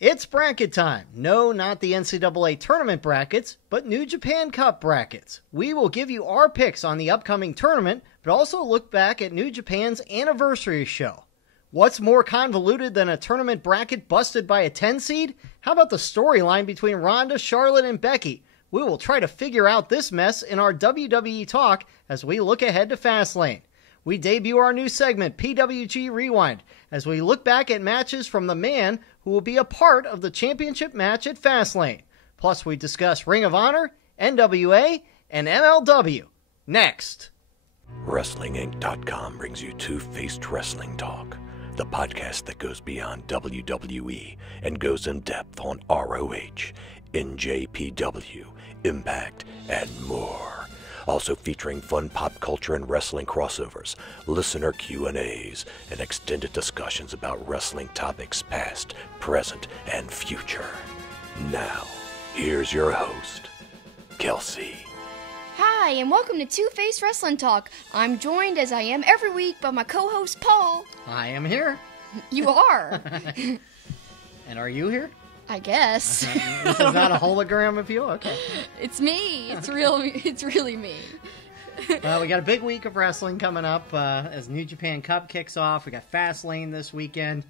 It's bracket time. No, not the NCAA tournament brackets, but New Japan Cup brackets. We will give you our picks on the upcoming tournament, but also look back at New Japan's anniversary show. What's more convoluted than a tournament bracket busted by a 10 seed? How about the storyline between Ronda, Charlotte, and Becky? We will try to figure out this mess in our WWE talk as we look ahead to Fastlane. We debut our new segment, PWG Rewind, as we look back at matches from the man who will be a part of the championship match at Fastlane. Plus, we discuss Ring of Honor, NWA, and MLW. Next. WrestlingInc.com brings you Two-Faced Wrestling Talk, the podcast that goes beyond WWE and goes in depth on ROH, NJPW, Impact, and more. Also featuring fun pop culture and wrestling crossovers, listener Q&As, and extended discussions about wrestling topics past, present, and future. Now, here's your host, Kelsi. Hi, and welcome to Two-Faced Wrestling Talk. I'm joined, as I am every week, by my co-host, Paul. I am here. You are. And are you here? I guess. This is not a hologram of you? Okay. It's me. It's really me. We got a big week of wrestling coming up as New Japan Cup kicks off. We got Fastlane this weekend.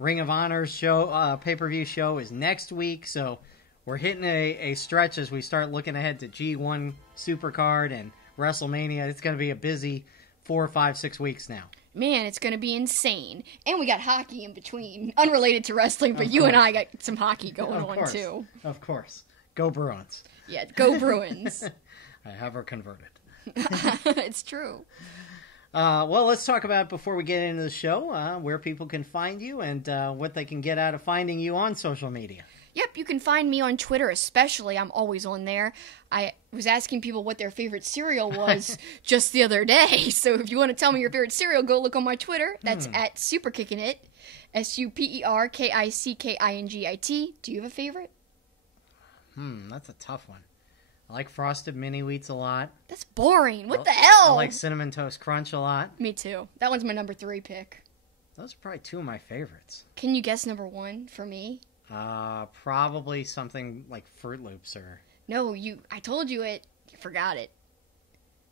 Ring of Honor's show, pay-per-view show is next week, so we're hitting a stretch as we start looking ahead to G1 Supercard and WrestleMania. It's going to be a busy 4, 5, 6 weeks now. Man, it's going to be insane. And we got hockey in between. Unrelated to wrestling, but you and I got some hockey going on, too. Of course. Go Bruins. Yeah, go Bruins. I have her converted. It's true. Well, let's talk about, before we get into the show, where people can find you and what they can get out of finding you on social media. Yep, you can find me on Twitter especially. I'm always on there. I was asking people what their favorite cereal was just the other day. So if you want to tell me your favorite cereal, go look on my Twitter. That's at SuperKickinIt. SuperKickingIt. Do you have a favorite? That's a tough one. I like Frosted Mini Wheats a lot. That's boring. What the hell? I like Cinnamon Toast Crunch a lot. Me too. That one's my number 3 pick. Those are probably 2 of my favorites. Can you guess number 1 for me? Probably something like Fruit Loops or... No, I told you it. You forgot it.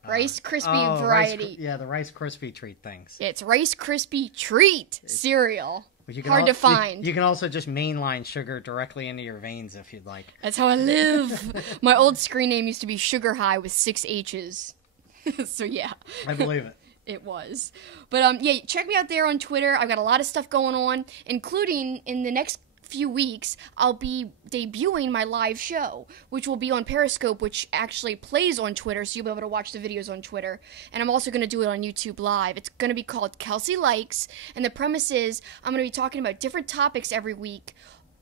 Rice Krispie variety. The Rice Krispie treat things. Yeah, it's Rice Krispie treat cereal. Hard to find. You can also just mainline sugar directly into your veins if you'd like. That's how I live. My old screen name used to be Sugar High with 6 H's. So yeah. I believe it. It was. But yeah, check me out there on Twitter. I've got a lot of stuff going on, including in the next few weeks, I'll be debuting my live show, which will be on Periscope, which actually plays on Twitter, so you'll be able to watch the videos on Twitter. And I'm also going to do it on YouTube Live. It's going to be called Kelsi Likes, and the premise is I'm going to be talking about different topics every week,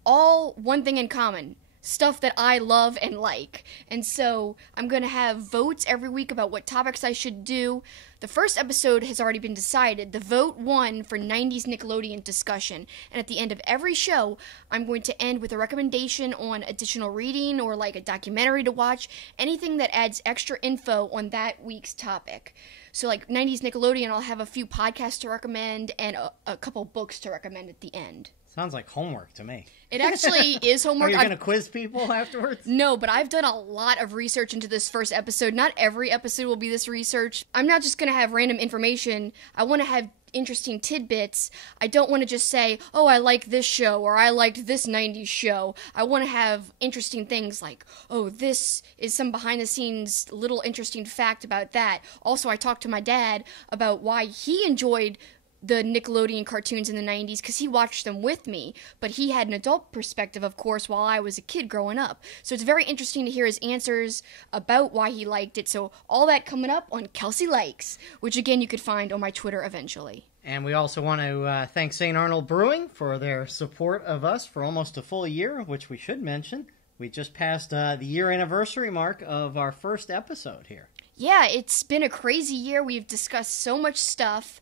all one thing in common. Stuff that I love and like. And so I'm going to have votes every week about what topics I should do. The first episode has already been decided. The vote won for 90s Nickelodeon discussion. And at the end of every show, I'm going to end with a recommendation on additional reading or like a documentary to watch. Anything that adds extra info on that week's topic. So like 90s Nickelodeon, I'll have a few podcasts to recommend and a couple books to recommend at the end. Sounds like homework to me. It actually is homework. Are you going to quiz people afterwards? No, but I've done a lot of research into this first episode. Not every episode will be this research. I'm not just going to have random information. I want to have interesting tidbits. I don't want to just say, oh, I like this show or I liked this 90s show. I want to have interesting things like, oh, this is some behind-the-scenes little interesting fact about that. Also, I talked to my dad about why he enjoyed the Nickelodeon cartoons in the 90s because he watched them with me, but he had an adult perspective, of course, while I was a kid growing up. So it's very interesting to hear his answers about why he liked it. So all that coming up on Kelsi Likes, which again you could find on my Twitter eventually. And we also want to thank St. Arnold Brewing for their support of us for almost a full year, which we should mention. We just passed the year anniversary mark of our first episode here. Yeah, it's been a crazy year. We've discussed so much stuff.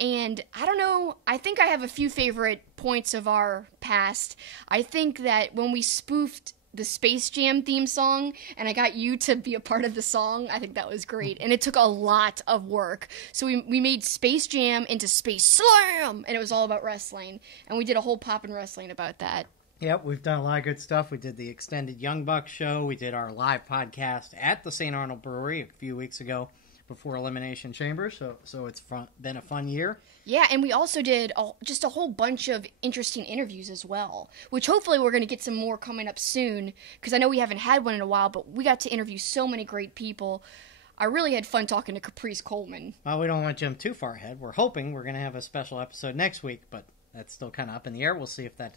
And I don't know, I think I have a few favorite points of our past. I think that when we spoofed the Space Jam theme song, and I got you to be a part of the song, I think that was great. And it took a lot of work. So we made Space Jam into Space Slam, and it was all about wrestling. And we did a whole Poppin' Wrestling about that. Yep, we've done a lot of good stuff. We did the extended Young Bucks show. We did our live podcast at the St. Arnold Brewery a few weeks ago before Elimination Chamber. So it's been a fun year. Yeah, and we also did just a whole bunch of interesting interviews as well, which hopefully we're going to get some more coming up soon, because I know we haven't had one in a while, but we got to interview so many great people. I really had fun talking to Caprice Coleman. Well, we don't want to jump too far ahead. We're hoping we're going to have a special episode next week, but that's still kind of up in the air. We'll see if that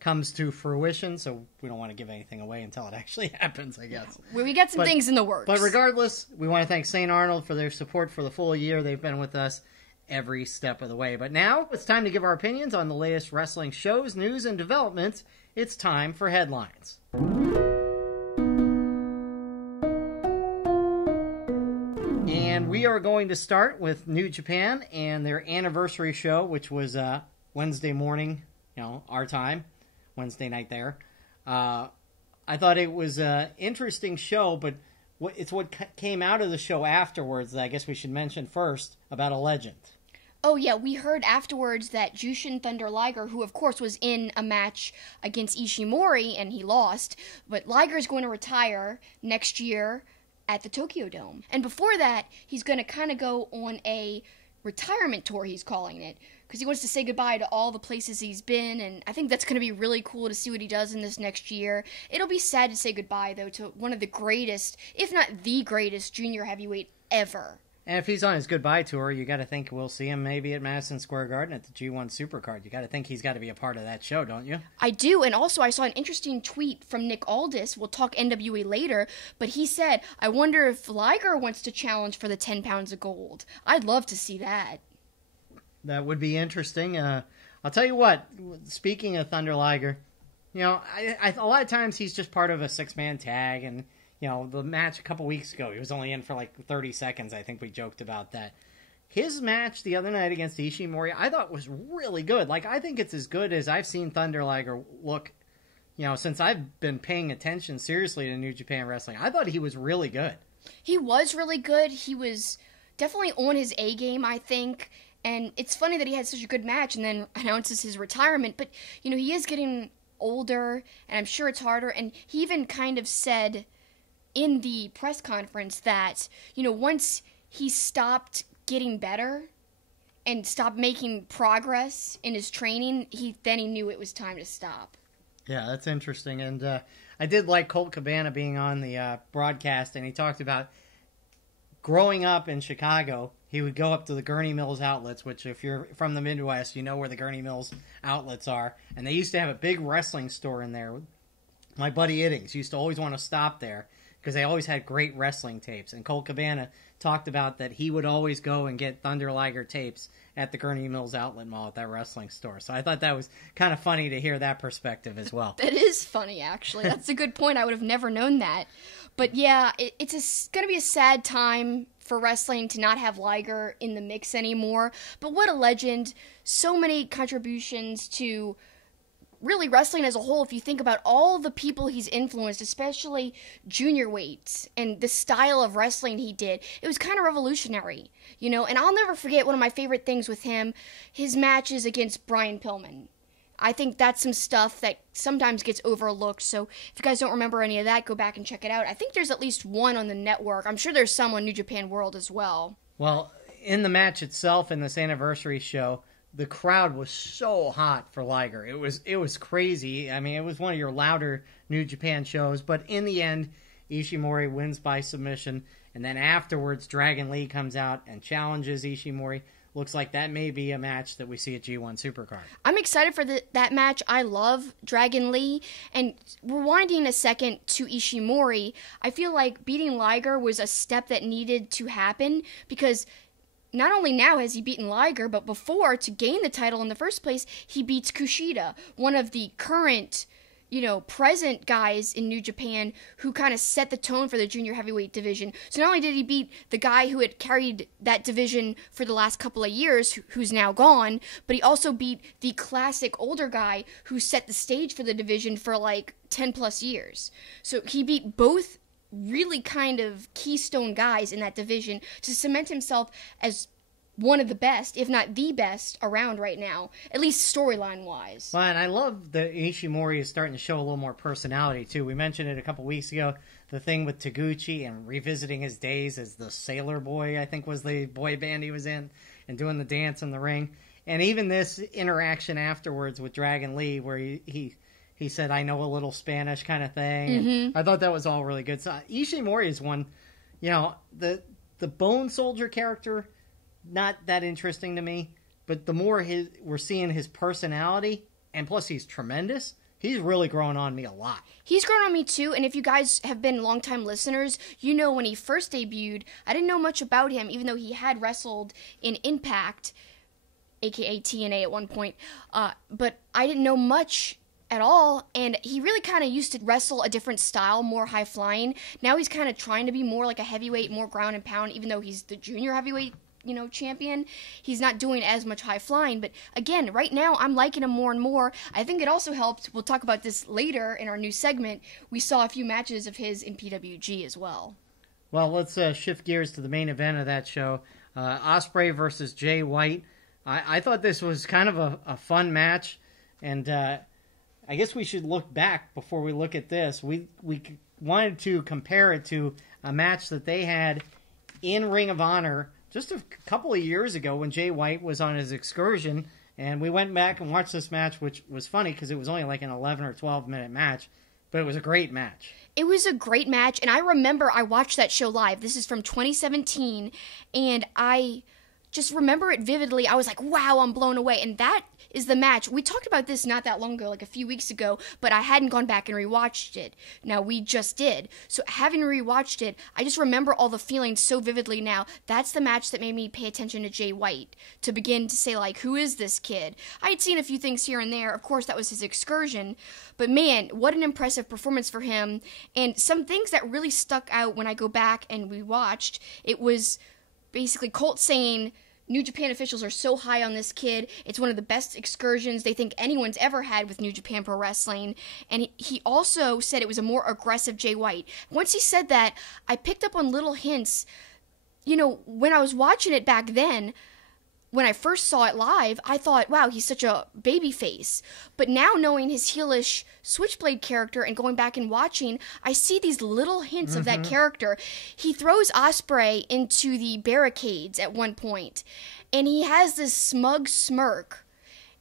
comes to fruition, so we don't want to give anything away until it actually happens, I guess. Well, we got some things in the works. But regardless, we want to thank St. Arnold for their support for the full year. They've been with us every step of the way. But now, it's time to give our opinions on the latest wrestling shows, news, and developments. It's time for headlines. And we are going to start with New Japan and their anniversary show, which was Wednesday morning, our time. Wednesday night there. I thought it was an interesting show, but it's what came out of the show afterwards that I guess we should mention first about a legend. Oh, yeah, we heard afterwards that Jushin Thunder Liger, who of course was in a match against Ishimori and he lost, but Liger's going to retire next year at the Tokyo Dome. And before that, he's going to kind of go on a retirement tour, he's calling it, because he wants to say goodbye to all the places he's been, and I think that's going to be really cool to see what he does in this next year. It'll be sad to say goodbye, though, to one of the greatest, if not the greatest, junior heavyweight ever. And if he's on his goodbye tour, you got to think we'll see him maybe at Madison Square Garden at the G1 Supercard. You got to think he's got to be a part of that show, don't you? I do, and also I saw an interesting tweet from Nick Aldis. We'll talk NWA later, but he said, I wonder if Liger wants to challenge for the 10 pounds of gold. I'd love to see that. That would be interesting. I'll tell you what, speaking of Thunder Liger, a lot of times he's just part of a six-man tag, and, the match a couple weeks ago, he was only in for like 30 seconds. I think we joked about that. His match the other night against Ishimori, I thought was really good. Like, I think it's as good as I've seen Thunder Liger look, since I've been paying attention seriously to New Japan Wrestling. I thought he was really good. He was really good. He was definitely on his A game, I think. And it's funny that he had such a good match and then announces his retirement. But, he is getting older, and I'm sure it's harder. And he even kind of said in the press conference that, once he stopped getting better and stopped making progress in his training, he knew it was time to stop. Yeah, that's interesting. And I did like Colt Cabana being on the broadcast, and he talked about growing up in Chicago. He would go up to the Gurney Mills outlets, which if you're from the Midwest, you know where the Gurney Mills outlets are. And they used to have a big wrestling store in there. My buddy Iddings used to always want to stop there because they always had great wrestling tapes. And Colt Cabana talked about that he would always go and get Thunder Liger tapes at the Gurney Mills outlet mall at that wrestling store. So I thought that was kind of funny to hear that perspective as well. That is funny, actually. That's a good point. I would have never known that. But yeah, it's going to be a sad time for wrestling to not have Liger in the mix anymore. But what a legend. So many contributions to really wrestling as a whole. If you think about all the people he's influenced, especially junior weights and the style of wrestling he did, it was kind of revolutionary, and I'll never forget one of my favorite things with him, his matches against Brian Pillman. I think that's some stuff that sometimes gets overlooked. So if you guys don't remember any of that, go back and check it out. I think there's at least one on the network. I'm sure there's some on New Japan World as well. Well, in the match itself, in this anniversary show, the crowd was so hot for Liger. It was crazy. I mean, it was one of your louder New Japan shows. But in the end, Ishimori wins by submission. And then afterwards, Dragon Lee comes out and challenges Ishimori. Looks like that may be a match that we see at G1 Supercard. I'm excited for that match. I love Dragon Lee. And rewinding a second to Ishimori, I feel like beating Liger was a step that needed to happen because not only now has he beaten Liger, but before, to gain the title in the first place, he beats Kushida, one of the current, present guys in New Japan who kind of set the tone for the junior heavyweight division. So not only did he beat the guy who had carried that division for the last couple of years, who's now gone, but he also beat the classic older guy who set the stage for the division for like 10 plus years. So he beat both really kind of keystone guys in that division to cement himself as one of the best, if not the best, around right now, at least storyline-wise. Well, and I love that Ishimori is starting to show a little more personality, too. We mentioned it a couple weeks ago, the thing with Taguchi and revisiting his days as the Sailor Boy, I think was the boy band he was in, and doing the dance in the ring. And even this interaction afterwards with Dragon Lee, where he said, I know a little Spanish kind of thing. Mm-hmm. I thought that was all really good. So Ishimori is one, the Bone Soldier character, not that interesting to me, but the more we're seeing his personality, and plus he's tremendous, he's really growing on me a lot. He's grown on me too, and if you guys have been longtime listeners, you know when he first debuted, I didn't know much about him, even though he had wrestled in Impact, aka TNA at one point, but I didn't know much at all, and he really kind of used to wrestle a different style, more high-flying. Now he's kind of trying to be more like a heavyweight, more ground and pound, even though he's the junior heavyweight champion. He's not doing as much high flying, but again, right now I'm liking him more and more. I think it also helped, we'll talk about this later in our new segment, we saw a few matches of his in PWG as well. Well, let's shift gears to the main event of that show. Ospreay versus Jay White. I thought this was kind of a fun match, and I guess we should look back before we look at this. We wanted to compare it to a match that they had in Ring of Honor just a couple of years ago when Jay White was on his excursion, and we went back and watched this match, which was funny because it was only like an 11 or 12-minute match, but it was a great match. It was a great match, and I remember I watched that show live. This is from 2017, and I just remember it vividly. I was like, wow, I'm blown away, and that is the match. We talked about this not that long ago, like a few weeks ago, but I hadn't gone back and rewatched it. Now, we just did. So having rewatched it, I just remember all the feelings so vividly now. That's the match that made me pay attention to Jay White, to begin to say, like, who is this kid? I had seen a few things here and there. Of course, that was his excursion. But man, what an impressive performance for him. And some things that really stuck out when I go back and we watched, it was basically Colt saying, New Japan officials are so high on this kid. It's one of the best excursions they think anyone's ever had with New Japan Pro Wrestling. And he also said it was a more aggressive Jay White. Once he said that, I picked up on little hints. When I was watching it back then, when I first saw it live, I thought, wow, he's such a baby face. But now knowing his heelish Switchblade character and going back and watching, I see these little hints of that character. He throws Ospreay into the barricades at one point, and he has this smug smirk.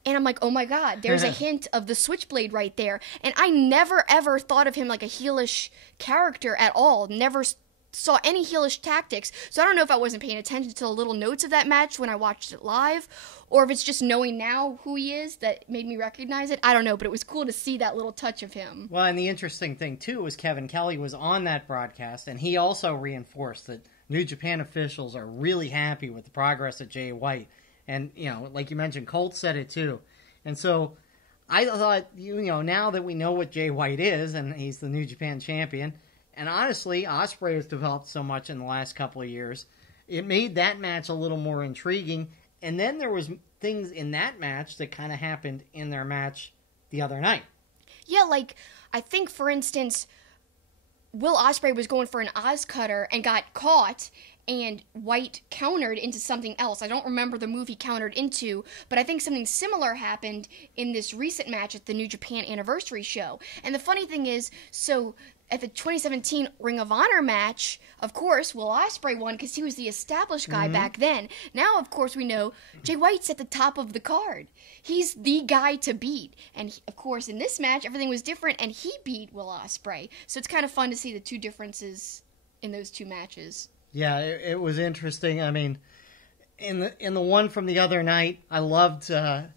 And I'm like, oh my God, there's a hint of the Switchblade right there. And I never ever thought of him like a heelish character at all. Never saw any heelish tactics, so I don't know if I wasn't paying attention to the little notes of that match when I watched it live, or if it's just knowing now who he is that made me recognize it. I don't know, but it was cool to see that little touch of him. Well, and the interesting thing, too, was Kevin Kelly was on that broadcast, and he also reinforced that New Japan officials are really happy with the progress of Jay White. And, like you mentioned, Colt said it, too. And so I thought, now that we know what Jay White is, and he's the New Japan champion, and honestly, Ospreay has developed so much in the last couple of years. It made that match a little more intriguing. And then there was things in that match that kind of happened in their match the other night. Yeah, like, I think, for instance, Will Ospreay was going for an Oz cutter and got caught, and White countered into something else. I don't remember the move he countered into, but I think something similar happened in this recent match at the New Japan Anniversary show. And the funny thing is, so at the 2017 Ring of Honor match, of course, Will Ospreay won because he was the established guy back then. Now, of course, we know Jay White's at the top of the card. He's the guy to beat. And, of course, in this match, everything was different, and he beat Will Ospreay. So it's kind of fun to see the two differences in those two matches. Yeah, it was interesting. I mean, in the one from the other night, I loved a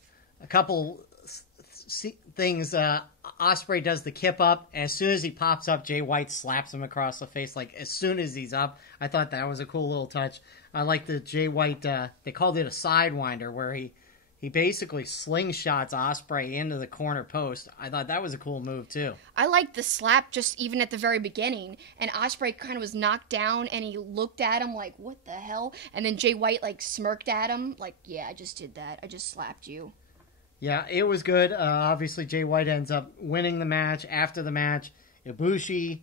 couple things. Ospreay does the kip up, and as soon as he pops up, Jay White slaps him across the face, like, as soon as he's up. I thought that was a cool little touch. I like the Jay White, they called it a sidewinder, where he basically slingshots Ospreay into the corner post. I thought that was a cool move, too. I liked the slap just even at the very beginning, and Ospreay kind of was knocked down, and he looked at him like, what the hell? And then Jay White, like, smirked at him, like, yeah, I just did that. I just slapped you. Yeah, it was good. Obviously, Jay White ends up winning the match. After the match, Ibushi,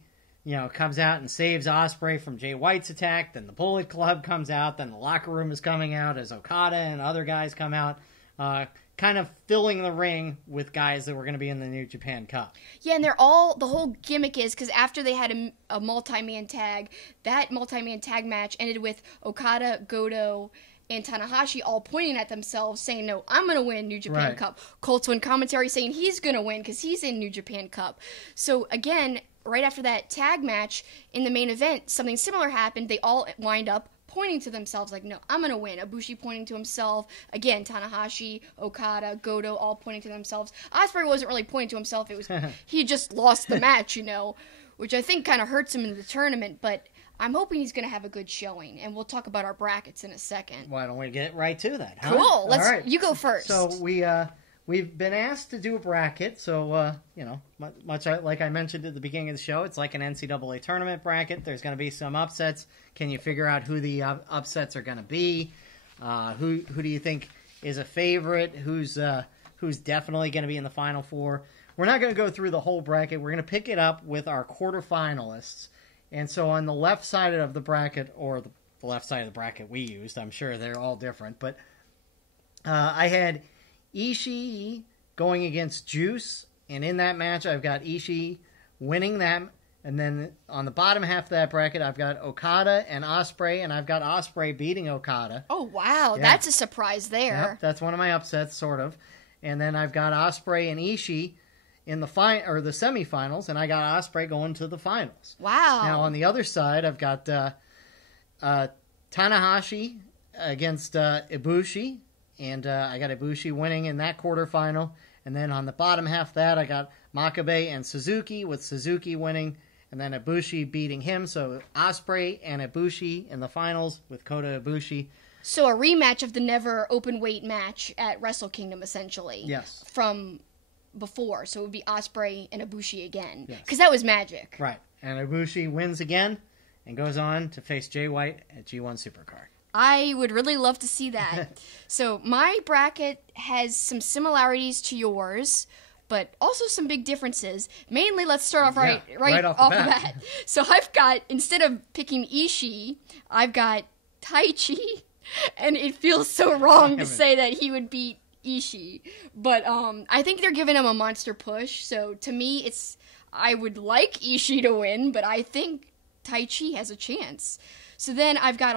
comes out and saves Ospreay from Jay White's attack. Then the Bullet Club comes out. Then the locker room is coming out as Okada and other guys come out. Kind of filling the ring with guys that were going to be in the New Japan Cup. Yeah, and the whole gimmick is, because after they had a multi-man tag, that multi-man tag match ended with Okada, Goto, and Tanahashi all pointing at themselves saying, no, I'm going to win New Japan Cup. Colt's win commentary saying he's going to win because he's in New Japan Cup. So again, right after that tag match in the main event, something similar happened. They all wind up pointing to themselves like, no, I'm going to win. Ibushi pointing to himself. Again, Tanahashi, Okada, Goto all pointing to themselves. Ospreay wasn't really pointing to himself. It was he just lost the match, which I think kind of hurts him in the tournament, but I'm hoping he's going to have a good showing, and we'll talk about our brackets in a second. Why don't we get right to that, huh? Cool. You go first. So we've been asked to do a bracket, so, much like I mentioned at the beginning of the show, it's like an NCAA tournament bracket. There's going to be some upsets. Can you figure out who the upsets are going to be? Who do you think is a favorite? Who's definitely going to be in the Final Four? We're not going to go through the whole bracket. We're going to pick it up with our quarterfinalists. And so on the left side of the bracket, or the left side of the bracket we used, I'm sure they're all different, but I had Ishii going against Juice, and in that match I've got Ishii winning that, and then on the bottom half of that bracket I've got Okada and Ospreay, and I've got Ospreay beating Okada. Oh wow, yeah. That's a surprise there. Yep, that's one of my upsets, sort of. And then I've got Ospreay and Ishii in the semifinals, and I got Ospreay going to the finals. Wow. Now on the other side I've got Tanahashi against Ibushi. And I got Ibushi winning in that quarterfinal. And then on the bottom half of that, I got Makabe and Suzuki, with Suzuki winning. And then Ibushi beating him. So Ospreay and Ibushi in the finals with Kota Ibushi. So a rematch of the never open weight match at Wrestle Kingdom, essentially. Yes. From before. So it would be Ospreay and Ibushi again. Yes. Because that was magic. Right. And Ibushi wins again and goes on to face Jay White at G1 Supercard. I would really love to see that. So my bracket has some similarities to yours, but also some big differences. Mainly, let's start off right off the bat. So I've got, instead of picking Ishii, I've got Taichi, and it feels so wrong to say that he would beat Ishii. But I think they're giving him a monster push. So to me, I would like Ishii to win, but I think Taichi has a chance. So then I've got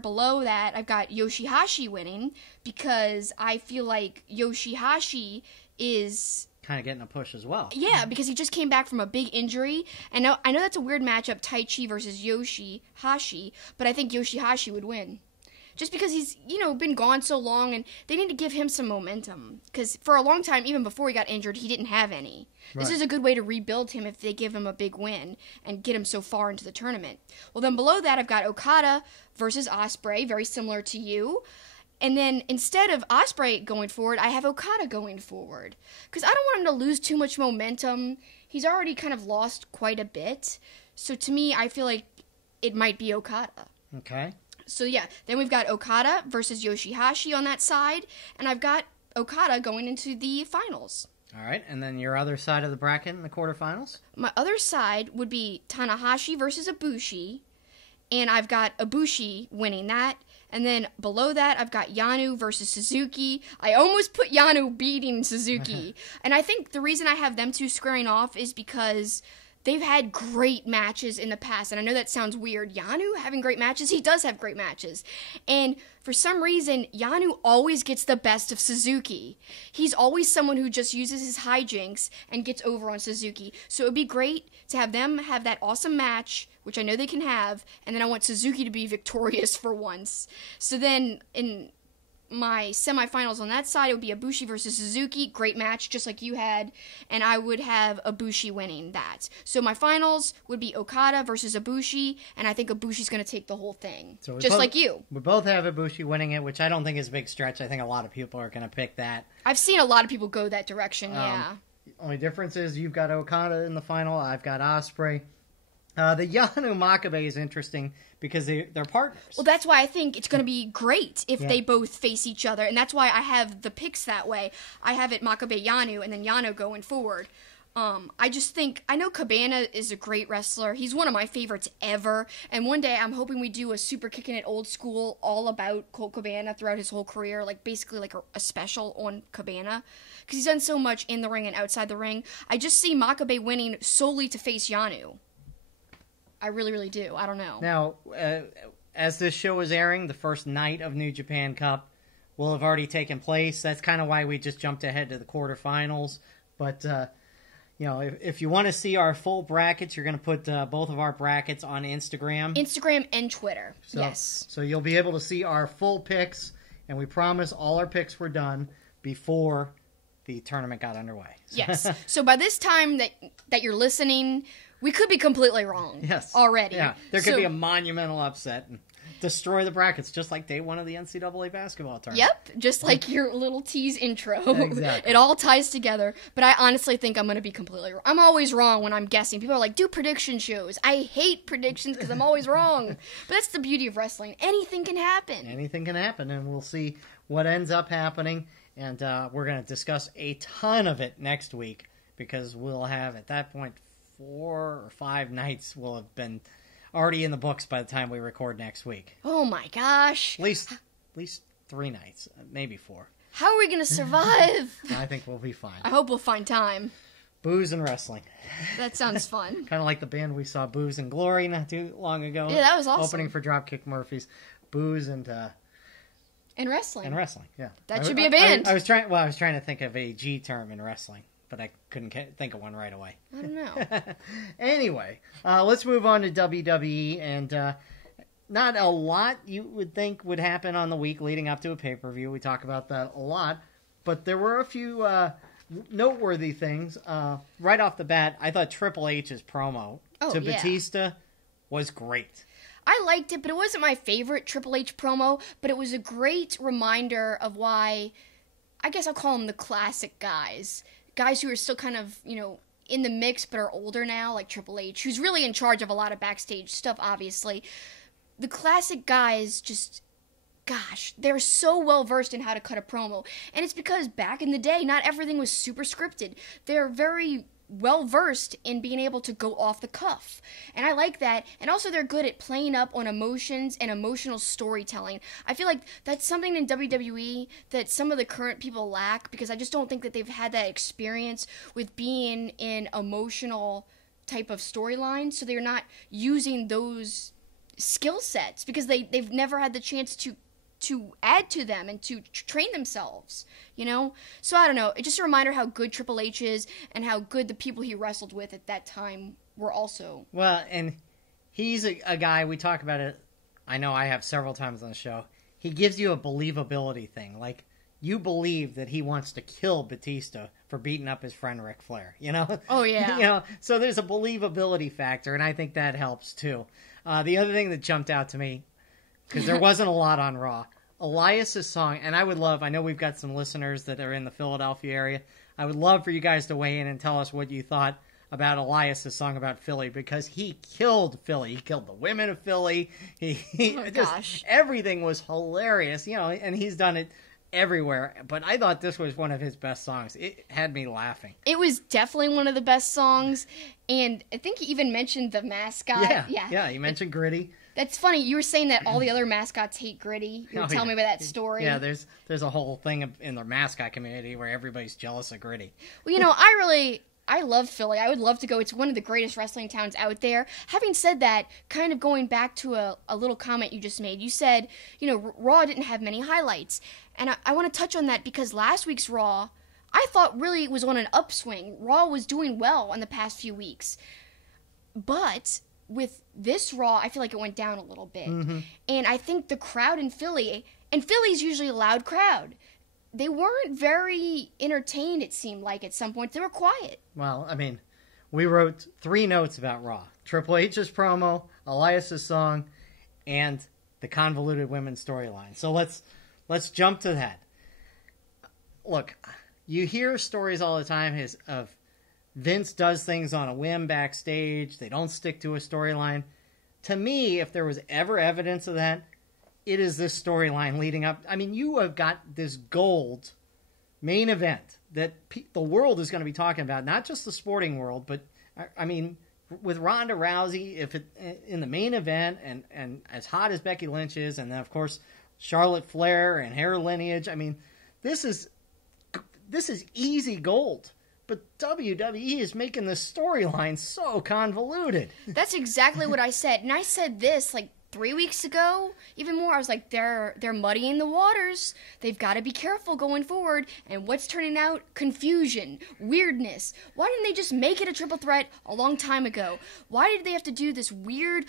below that, I've got Yoshihashi winning, because I feel like Yoshihashi is kind of getting a push as well. Yeah, because he just came back from a big injury. And I know that's a weird matchup, Taichi versus Yoshihashi, but I think Yoshihashi would win. Just because he's, been gone so long, and they need to give him some momentum. Because for a long time, even before he got injured, he didn't have any. Right. This is a good way to rebuild him if they give him a big win and get him so far into the tournament. Well, then below that, I've got Okada versus Ospreay, very similar to you. And then instead of Ospreay going forward, I have Okada going forward. Because I don't want him to lose too much momentum. He's already kind of lost quite a bit. So to me, I feel like it might be Okada. Okay. So yeah, then we've got Okada versus Yoshihashi on that side, and I've got Okada going into the finals. All right, and then your other side of the bracket in the quarterfinals? My other side would be Tanahashi versus Ibushi, and I've got Ibushi winning that. And then below that, I've got Yano versus Suzuki. I almost put Yano beating Suzuki. And I think the reason I have them two squaring off is because they've had great matches in the past, and I know that sounds weird. Yano having great matches? He does have great matches. And for some reason, Yano always gets the best of Suzuki. He's always someone who just uses his hijinks and gets over on Suzuki. So it would be great to have them have that awesome match, which I know they can have, and then I want Suzuki to be victorious for once. So then in my semifinals on that side, it would be Ibushi versus Suzuki. Great match, just like you had. And I would have Ibushi winning that. So my finals would be Okada versus Ibushi, and I think Ibushi's going to take the whole thing. So just like you. We both have Ibushi winning it, which I don't think is a big stretch. I think a lot of people are going to pick that. I've seen a lot of people go that direction, yeah. The only difference is you've got Okada in the final. I've got Ospreay. The Yano Makabe is interesting because they're partners. Well, that's why I think it's going to be great if they both face each other, and that's why I have the picks that way. I have it Makabe Yano, and then Yano going forward. I just think, I know Cabana is a great wrestler. He's one of my favorites ever. And one day I'm hoping we do a Super Kickin' It Old School all about Colt Cabana throughout his whole career. Like basically like a special on Cabana. Because he's done so much in the ring and outside the ring. I just see Makabe winning solely to face Yanu. I really, really do. I don't know. Now, as this show is airing, the first night of New Japan Cup will have already taken place. That's kind of why we just jumped ahead to the quarterfinals. But, you know, if you want to see our full brackets, you're going to put both of our brackets on Instagram. Instagram and Twitter, yes. So you'll be able to see our full picks, and we promise all our picks were done before the tournament got underway. Yes. So by this time that you're listening, we could be completely wrong. Yes. Already. Yeah. There could be a monumental upset and destroy the brackets, just like day one of the NCAA basketball tournament. Yep. Just like your little tease intro. Exactly. It all ties together. But I honestly think I'm going to be completely wrong. I'm always wrong when I'm guessing. People are like, do prediction shows. I hate predictions because I'm always wrong. But that's the beauty of wrestling. Anything can happen. Anything can happen, and we'll see what ends up happening. And we're going to discuss a ton of it next week because we'll have, at that point, 4 or 5 nights will have been already in the books by the time we record next week. Oh my gosh. At least 3 nights, maybe 4. How are we going to survive? I think we'll be fine. I hope we'll find time. Booze and wrestling. That sounds fun. Kind of like the band we saw, Booze and Glory, not too long ago. Yeah, that was awesome. Opening for Dropkick Murphys. Booze and wrestling. And wrestling, yeah. That should be a band. I was trying to think of a G term in wrestling, but I couldn't think of one right away. I don't know. Anyway, let's move on to WWE, and not a lot you would think would happen on the week leading up to a pay-per-view. We talk about that a lot, but there were a few noteworthy things. Right off the bat, I thought Triple H's promo to Batista was great. I liked it, but it wasn't my favorite Triple H promo, but it was a great reminder of why, I guess I'll call them the classic guys. Guys who are still kind of, you know, in the mix but are older now, like Triple H, who's really in charge of a lot of backstage stuff, obviously. The classic guys just, gosh, they're so well versed in how to cut a promo. And it's because back in the day, not everything was super scripted. They're very well versed in being able to go off the cuff, and I like that. And also they're good at playing up on emotions and emotional storytelling. I feel like that's something in WWE that some of the current people lack, because I just don't think that they've had that experience with being in emotional type of storyline, so they're not using those skill sets because they've never had the chance to add to them and to train themselves, you know? So I don't know. It's just a reminder how good Triple H is and how good the people he wrestled with at that time were also. Well, and he's a guy, we talk about it, I know I have several times on the show. He gives you a believability thing. Like, you believe that he wants to kill Batista for beating up his friend Ric Flair, you know? Oh, yeah. You know, so there's a believability factor, and I think that helps, too. The other thing that jumped out to me, because there wasn't a lot on Raw, Elias's song, and I know we've got some listeners that are in the Philadelphia area. I would love for you guys to weigh in and tell us what you thought about Elias's song about Philly, because he killed Philly. He killed the women of Philly. Gosh. Everything was hilarious, you know, and he's done it everywhere. But I thought this was one of his best songs. It had me laughing. It was definitely one of the best songs, and I think he even mentioned the mascot. Yeah, he mentioned Gritty. That's funny. You were saying that all the other mascots hate Gritty. You were telling me about that story. Yeah, there's a whole thing in the mascot community where everybody's jealous of Gritty. Well, you know, I love Philly. I would love to go. It's one of the greatest wrestling towns out there. Having said that, kind of going back to a little comment you just made, you said, you know, Raw didn't have many highlights. And I want to touch on that because last week's Raw, I thought really was on an upswing. Raw was doing well in the past few weeks. But with this Raw, I feel like it went down a little bit. Mm-hmm. And I think the crowd in Philly, and Philly's usually a loud crowd, they weren't very entertained, it seemed like, at some point. They were quiet. Well, I mean, we wrote 3 notes about Raw. Triple H's promo, Elias's song, and the convoluted women's storyline. So let's jump to that. Look, you hear stories all the time of Vince does things on a whim backstage. They don't stick to a storyline. To me, if there was ever evidence of that, it is this storyline leading up. I mean, you have got this gold main event the world is going to be talking about, not just the sporting world, but I mean, with Ronda Rousey, in the main event, and as hot as Becky Lynch is, and then of course Charlotte Flair and her lineage. I mean, this is easy gold. But WWE is making the storyline so convoluted. That's exactly what I said. And I said this like 3 weeks ago, even more. I was like, they're muddying the waters. They've got to be careful going forward. And what's turning out? Confusion, weirdness. Why didn't they just make it a triple threat a long time ago? Why did they have to do this weird,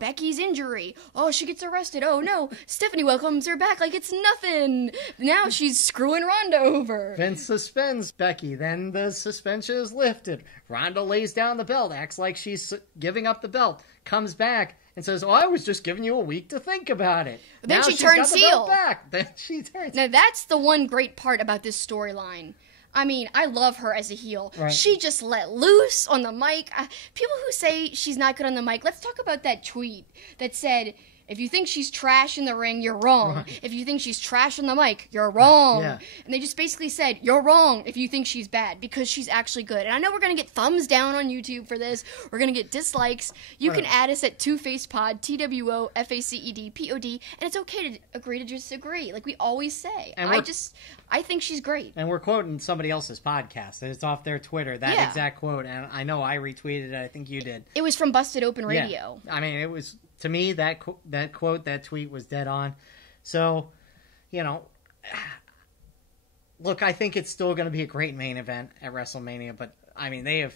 Becky's injury. Oh, she gets arrested. Oh, no, Stephanie welcomes her back like it's nothing. Now she's screwing Ronda over. Vince suspends Becky. Then the suspension is lifted. Ronda lays down the belt, acts like she's giving up the belt, comes back, and says, I was just giving you a week to think about it. Then now she turns heel. Then she turns. Now, that's the one great part about this storyline. I mean, I love her as a heel. Right. She just let loose on the mic. People who say she's not good on the mic, let's talk about that tweet that said, if you think she's trash in the ring, you're wrong. Right. If you think she's trash on the mic, you're wrong. Yeah. And they just basically said, you're wrong if you think she's bad, because she's actually good. And I know we're going to get thumbs down on YouTube for this. We're going to get dislikes. You can add us at TwoFacedPod, TWOFACEDPOD, and it's okay to agree to disagree, like we always say. And I think she's great. And we're quoting somebody else's podcast. It's off their Twitter, that exact quote. And I know I retweeted it. I think you did. It was from Busted Open Radio. Yeah. I mean, it was... To me, that quote, that tweet was dead on. So, look, I think it's still going to be a great main event at WrestleMania, but, I mean, they have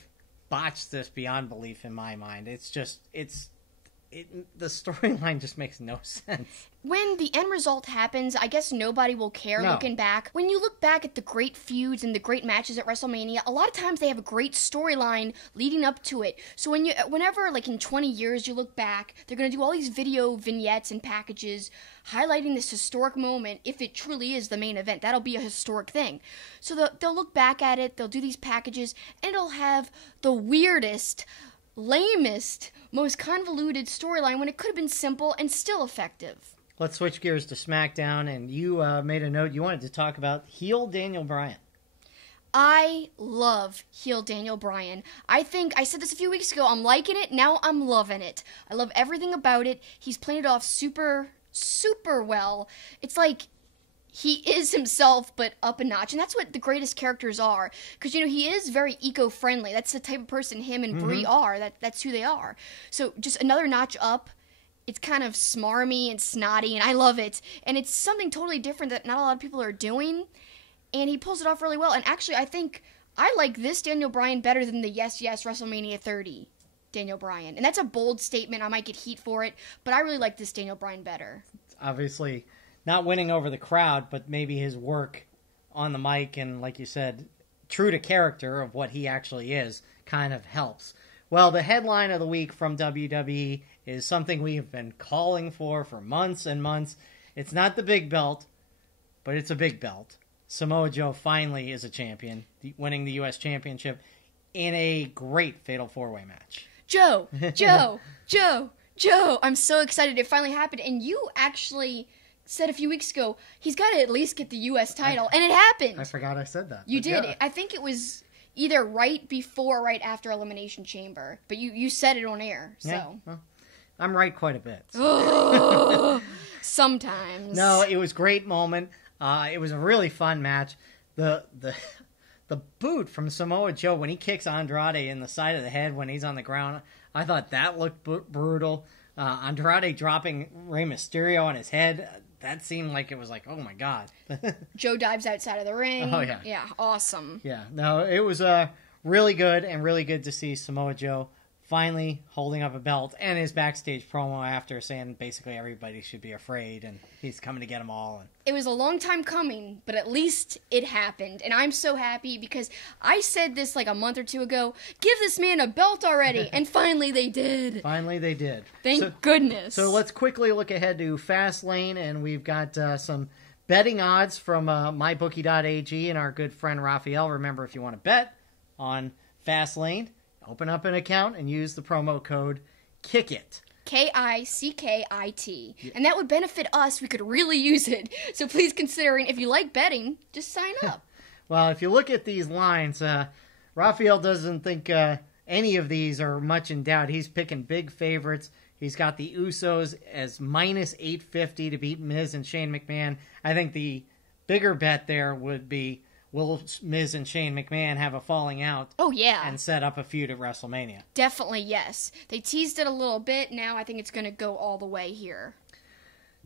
botched this beyond belief in my mind. It's just, the storyline just makes no sense. When the end result happens, I guess nobody will care looking back. When you look back at the great feuds and the great matches at WrestleMania, a lot of times they have a great storyline leading up to it. So whenever, like in 20 years, you look back, they're going to do all these video vignettes and packages highlighting this historic moment. If it truly is the main event, that'll be a historic thing. So they'll look back at it, they'll do these packages, and it'll have the weirdest, lamest, most convoluted storyline when it could have been simple and still effective. Let's switch gears to SmackDown, and you made a note. You wanted to talk about heel Daniel Bryan. I love heel Daniel Bryan. I think, I said this a few weeks ago, I'm liking it, now I'm loving it. I love everything about it. He's playing it off super, super well. It's like he is himself, but up a notch. And that's what the greatest characters are. Because, he is very eco-friendly. That's the type of person him and Brie are. That's who they are. So just another notch up. It's kind of smarmy and snotty, and I love it. And it's something totally different that not a lot of people are doing. And he pulls it off really well. And actually, I think I like this Daniel Bryan better than the Yes Yes WrestleMania 30 Daniel Bryan. And that's a bold statement. I might get heat for it. But I really like this Daniel Bryan better. Obviously, not winning over the crowd, but maybe his work on the mic and, like you said, true to character of what he actually is kind of helps. Well, the headline of the week from WWE is something we have been calling for months and months. It's not the big belt, but it's a big belt. Samoa Joe finally is a champion, winning the U.S. Championship in a great Fatal 4-Way match. Joe! I'm so excited it finally happened. And you actually said a few weeks ago, he's got to at least get the U.S. title. And it happened. I forgot I said that. You did. Yeah. I think it was either right before or right after Elimination Chamber. But you said it on air. So. Yeah, well, I'm right quite a bit. So. Sometimes. No, it was a great moment. It was a really fun match. The boot from Samoa Joe when he kicks Andrade in the side of the head when he's on the ground, I thought that looked brutal. Andrade dropping Rey Mysterio on his head, that seemed like it was like, oh my god. Joe dives outside of the ring. Oh yeah. Yeah, awesome. Yeah, no, it was really good, and really good to see Samoa Joe finally holding up a belt, and his backstage promo after saying basically everybody should be afraid, and he's coming to get them all. And it was a long time coming, but at least it happened, and I'm so happy because I said this like a month or two ago, give this man a belt already, and finally they did. Finally they did. Thank goodness. So let's quickly look ahead to Fastlane, and we've got some betting odds from mybookie.ag and our good friend Raphael. Remember, if you want to bet on Fastlane, open up an account and use the promo code KICKIT. KICKIT. And that would benefit us. We could really use it. So please consider, if you like betting, just sign up. Well, if you look at these lines, Raphael doesn't think any of these are much in doubt. He's picking big favorites. He's got the Usos as minus 850 to beat Miz and Shane McMahon. I think the bigger bet there would be, will Miz and Shane McMahon have a falling out? Oh, yeah. And set up a feud at WrestleMania? Definitely, yes. They teased it a little bit. Now I think it's going to go all the way here.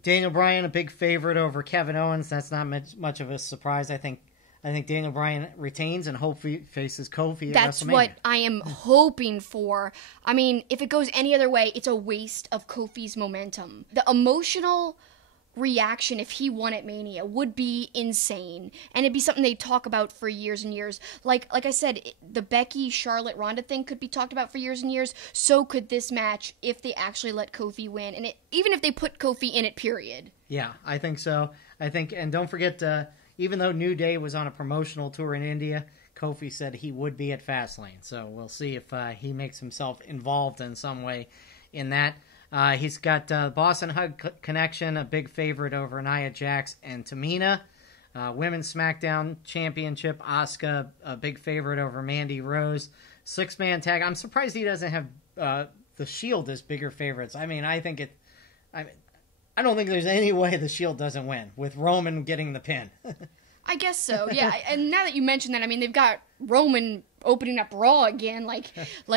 Daniel Bryan, a big favorite over Kevin Owens. That's not much of a surprise. I think Daniel Bryan retains and hopefully faces Kofi at That's WrestleMania. what I am hoping for. I mean, if it goes any other way, it's a waste of Kofi's momentum. The emotional reaction if he won at Mania would be insane, and it'd be something they'd talk about for years and years. Like I said, the Becky Charlotte Ronda thing could be talked about for years and years. So could this match if they actually let Kofi win, and even if they put Kofi in it, period. Yeah, I think so. And don't forget, even though New Day was on a promotional tour in India, Kofi said he would be at Fastlane. So we'll see if he makes himself involved in some way in that. He's got Boston Hug Connection, a big favorite over Nia Jax and Tamina. Women's SmackDown Championship, Asuka, a big favorite over Mandy Rose. 6-man tag. I'm surprised he doesn't have the Shield as bigger favorites. I mean, I don't think there's any way the Shield doesn't win with Roman getting the pin. I guess so, yeah. And now that you mention that, I mean, they've got Roman opening up Raw again, like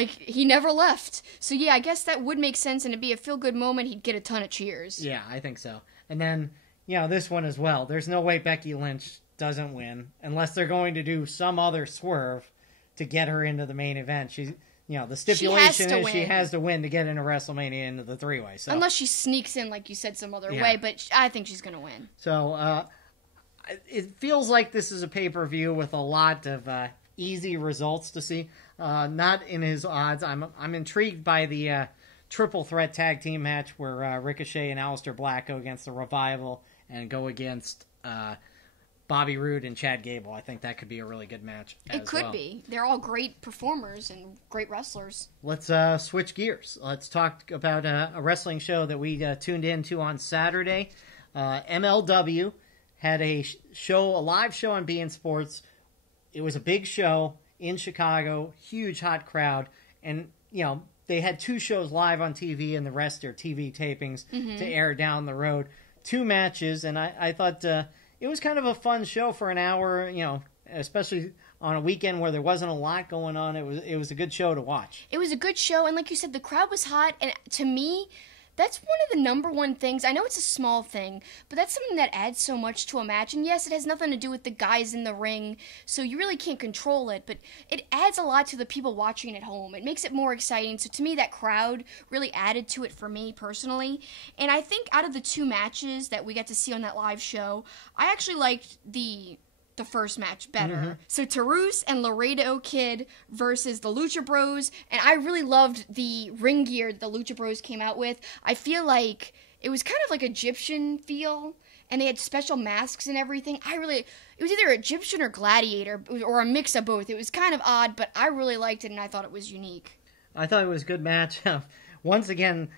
he never left. So yeah, I guess that would make sense, and it'd be a feel-good moment. He'd get a ton of cheers. Yeah, I think so. And then, this one as well. There's no way Becky Lynch doesn't win unless they're going to do some other swerve to get her into the main event. She's, the stipulation is she has to win to get into WrestleMania into the three-way. So. Unless she sneaks in, like you said, some other way, but I think she's going to win. So, it feels like this is a pay-per-view with a lot of easy results to see. Not in his odds. I'm intrigued by the triple threat tag team match where Ricochet and Aleister Black go against the Revival and go against Bobby Roode and Chad Gable. I think that could be a really good match. It could be. They're all great performers and great wrestlers. Let's switch gears. Let's talk about a wrestling show that we tuned into on Saturday. MLW had a live show on beIN Sports. It was a big show in Chicago, huge hot crowd, and they had 2 shows live on TV, and the rest are TV tapings to air down the road. 2 matches, and I thought it was kind of a fun show for an hour. Especially on a weekend where there wasn't a lot going on. It was a good show to watch. It was a good show, and like you said, the crowd was hot, and to me, that's one of the number one things. I know it's a small thing, but that's something that adds so much to a match. And yes, it has nothing to do with the guys in the ring, so you really can't control it, but it adds a lot to the people watching at home. It makes it more exciting. So to me, that crowd really added to it for me personally. And I think out of the 2 matches that we got to see on that live show, I actually liked the first match better. So Taurus and Laredo Kid versus the Lucha Bros, and I really loved the ring gear the Lucha Bros came out with. I feel like it was kind of like Egyptian feel, and they had special masks and everything. It was either Egyptian or Gladiator, or a mix of both. It was kind of odd, but I really liked it, and I thought it was unique. I thought it was a good match. Once again,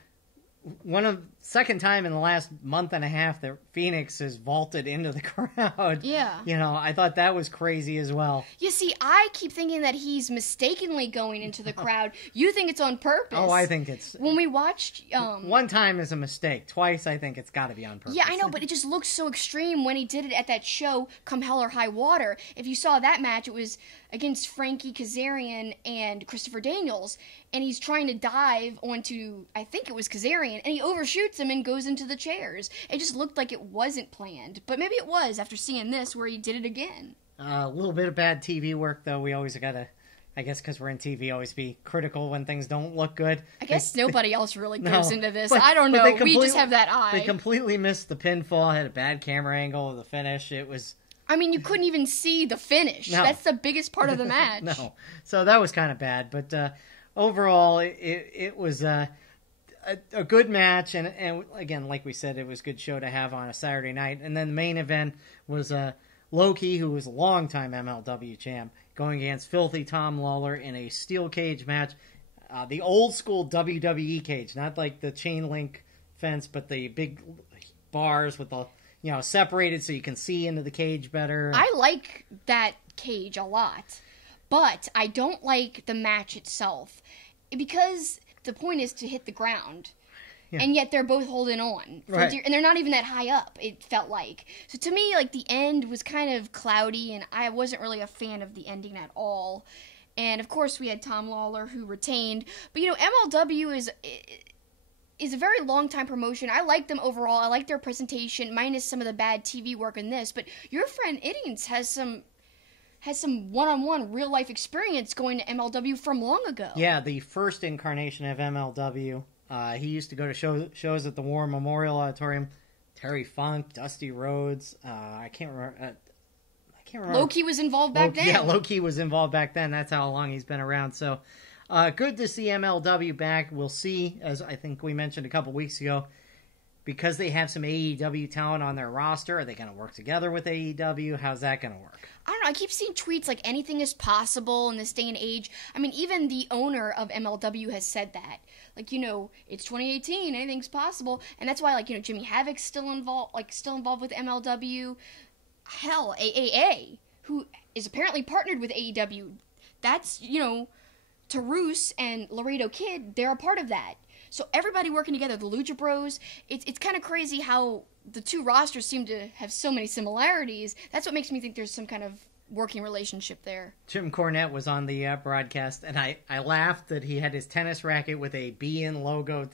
second time in the last month and a half that Phoenix has vaulted into the crowd. Yeah. I thought that was crazy as well. You see, I keep thinking that he's mistakenly going into the crowd. You think it's on purpose. Oh, I think it's... When we watched... one time is a mistake. Twice, I think it's got to be on purpose. Yeah, I know, but it just looks so extreme when he did it at that show, Come Hell or High Water. If you saw that match, it was against Frankie Kazarian and Christopher Daniels, and he's trying to dive onto, I think it was Kazarian, and he overshoots him and goes into the chairs. It just looked like it wasn't planned, but maybe it was after seeing this where he did it again. A little bit of bad TV work, though. We always got to, I guess because we're in TV, always be critical when things don't look good. I guess nobody else really goes into this. I don't know. We just have that eye. They completely missed the pinfall, had a bad camera angle of the finish. It was... I mean, you couldn't even see the finish. No. That's the biggest part of the match. No. So that was kind of bad. But overall, it was a good match. And again, like we said, it was a good show to have on a Saturday night. And then the main event was Loki, who was a longtime MLW champ, going against Filthy Tom Lawler in a steel cage match. The old school WWE cage, not like the chain link fence, but the big bars with the... separated so you can see into the cage better. I like that cage a lot. But I don't like the match itself. Because the point is to hit the ground. Yeah. And yet they're both holding on. Right. And they're not even that high up, it felt like. So to me, like, the end was kind of cloudy, and I wasn't really a fan of the ending at all. And, of course, we had Tom Lawler, who retained. But, you know, MLW is a very long-time promotion. I like them overall. I like their presentation, minus some of the bad TV work in this. But your friend Iddings has some one-on-one real-life experience going to MLW from long ago. Yeah, the first incarnation of MLW. He used to go to shows at the War Memorial Auditorium. Terry Funk, Dusty Rhodes. I can't remember. Low-Key was involved back then. Yeah, Low-Key was involved back then. That's how long he's been around. So, good to see MLW back. We'll see, as I think we mentioned a couple weeks ago, because they have some AEW talent on their roster. Are they going to work together with AEW? How's that going to work? I don't know. I keep seeing tweets like anything is possible in this day and age. I mean, even the owner of MLW has said that. Like, you know, it's 2018, anything's possible. And that's why, like, you know, Jimmy Havoc's still involved with MLW. Hell, AAA, who is apparently partnered with AEW. That's, you know, Taurus and Laredo Kid, they're a part of that. So everybody working together, the Lucha Bros, it's kind of crazy how the two rosters seem to have so many similarities. That's what makes me think there's some kind of working relationship there. Jim Cornette was on the broadcast, and I laughed that he had his tennis racket with a BN logo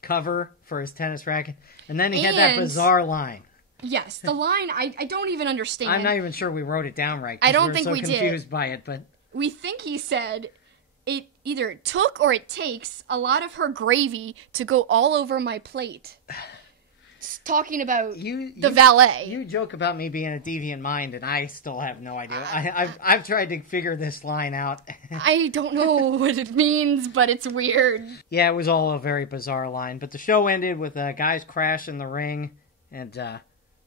cover for his tennis racket, and then he had that bizarre line. Yes, the line, I don't even understand. I'm not even sure we wrote it down right. I don't think we did. did. Confused by it, but we think he said it either took or it takes a lot of her gravy to go all over my plate. It's talking about the valet. You joke about me being a deviant mind, and I still have no idea. I've tried to figure this line out. I don't know what it means, but it's weird. Yeah, it was all a very bizarre line. But the show ended with guys crash in the ring, and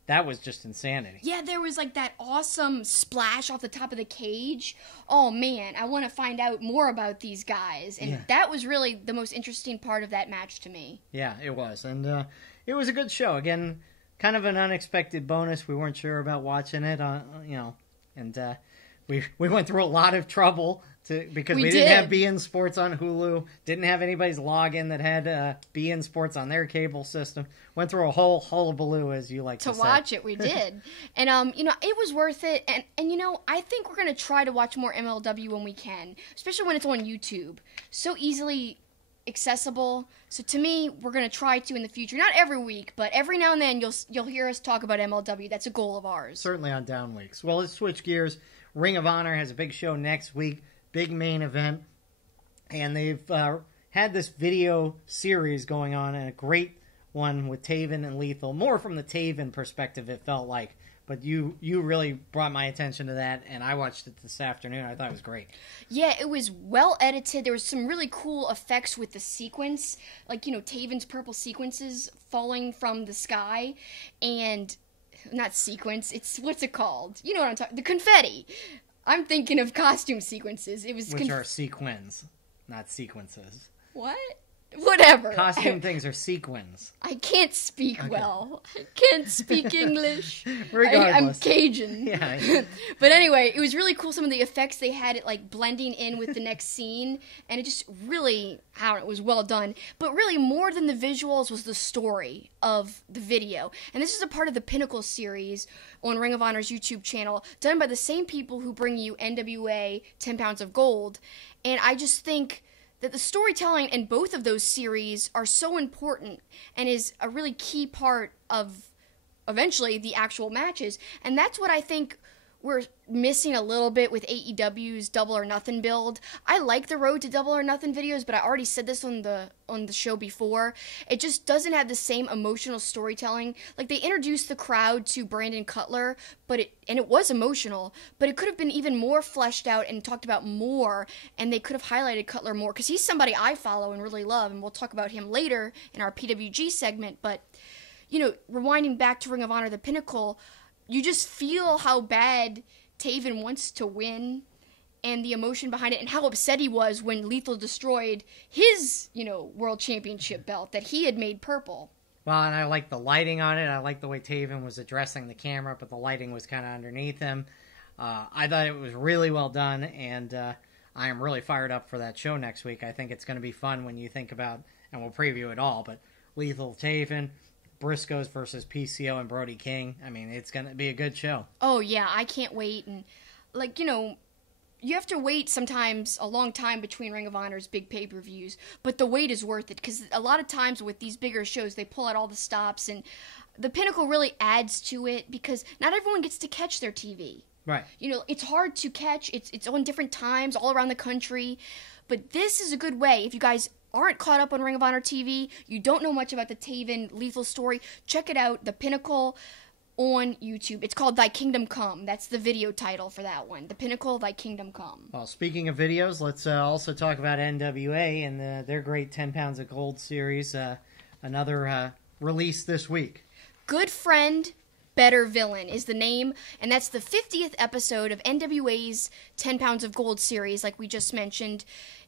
that was just insanity. Yeah, there was like that awesome splash off the top of the cage. Oh man, I want to find out more about these guys. And that was really the most interesting part of that match to me. Yeah, it was. And it was a good show. Again, kind of an unexpected bonus. We weren't sure about watching it, and we went through a lot of trouble because we didn't have BN Sports on Hulu, didn't have anybody's login that had BN Sports on their cable system. Went through a whole hullabaloo, as you like to say. To watch it, we did. And, you know, it was worth it. And, you know, I think we're going to try to watch more MLW when we can, especially when it's on YouTube. So easily accessible. So to me, we're going to try to in the future. Not every week, but every now and then you'll hear us talk about MLW. That's a goal of ours. Certainly on down weeks. Well, let's switch gears. Ring of Honor has a big show next week. Big main event, and they've had this video series going on, and a great one with Taven and Lethal. More from the Taven perspective, it felt like, but you really brought my attention to that, and I watched it this afternoon. I thought it was great. Yeah, it was well edited. There was some really cool effects with the sequence, like, you know, Taven's purple sequences falling from the sky, and not sequence. It's what's it called? You know what I'm talking? The confetti. I'm thinking of costume sequences. It was which are sequins, not sequences. What? Whatever. Costume things are sequins. I can't speak well. I can't speak English. Regardless. I'm Cajun. Yeah. But anyway, it was really cool. Some of the effects they had it like blending in with the next scene, and it just really, I don't know, it was well done. But really, more than the visuals was the story of the video. And this is a part of the Pinnacle series on Ring of Honor's YouTube channel, done by the same people who bring you NWA 10 Pounds of Gold. And I just think that the storytelling in both of those series are so important and is a really key part of eventually the actual matches. And that's what I think we're missing a little bit with AEW's Double or Nothing build. I like the Road to Double or Nothing videos, but I already said this on the show before. It just doesn't have the same emotional storytelling. Like, they introduced the crowd to Brandon Cutler, it was emotional, but it could have been even more fleshed out and talked about more, and they could have highlighted Cutler more, because he's somebody I follow and really love, and we'll talk about him later in our PWG segment. But, you know, rewinding back to Ring of Honor, the Pinnacle, you just feel how bad Taven wants to win and the emotion behind it and how upset he was when Lethal destroyed his, you know, world championship belt that he had made purple. Well, and I like the lighting on it. I like the way Taven was addressing the camera, but the lighting was kind of underneath him. I thought it was really well done, and I am really fired up for that show next week. I think it's going to be fun when you think about, and we'll preview it all, but Lethal Taven, Briscoes versus PCO and Brody King. I mean, it's going to be a good show. Oh, yeah, I can't wait. And, like, you have to wait sometimes a long time between Ring of Honor's big pay-per-views, but the wait is worth it, because a lot of times with these bigger shows, they pull out all the stops, and the Pinnacle really adds to it, because not everyone gets to catch their TV. Right. It's hard to catch. It's on different times all around the country. But this is a good way. If you guys aren't caught up on Ring of Honor TV, you don't know much about the Taven Lethal story, check it out, The Pinnacle on YouTube. It's called Thy Kingdom Come. That's the video title for that one. The Pinnacle, Thy Kingdom Come. Well, speaking of videos, let's also talk about NWA and their great 10 Pounds of Gold series. Another release this week. Good Friend, Better Villain is the name, and that's the 50th episode of NWA's 10 Pounds of Gold series, like we just mentioned.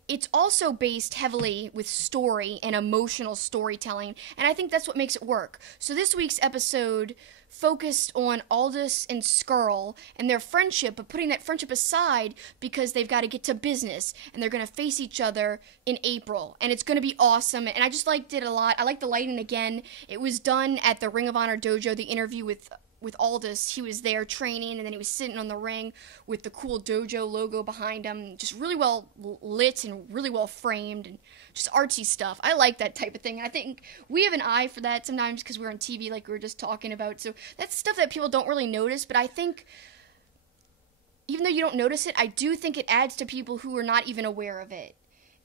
It's also based heavily with story and emotional storytelling, and I think that's what makes it work. So this week's episode focused on Aldous and Skrull and their friendship, but putting that friendship aside because they've got to get to business, and they're going to face each other in April, and it's going to be awesome, and I just liked it a lot. I like the lighting again. It was done at the Ring of Honor dojo, the interview with Aldous. He was there training, and then he was sitting on the ring with the cool dojo logo behind him. Just really well lit and really well framed, and just artsy stuff. I like that type of thing. I think we have an eye for that sometimes because we're on TV, like we were just talking about. So that's stuff that people don't really notice, but I think even though you don't notice it, I do think it adds to people who are not even aware of it.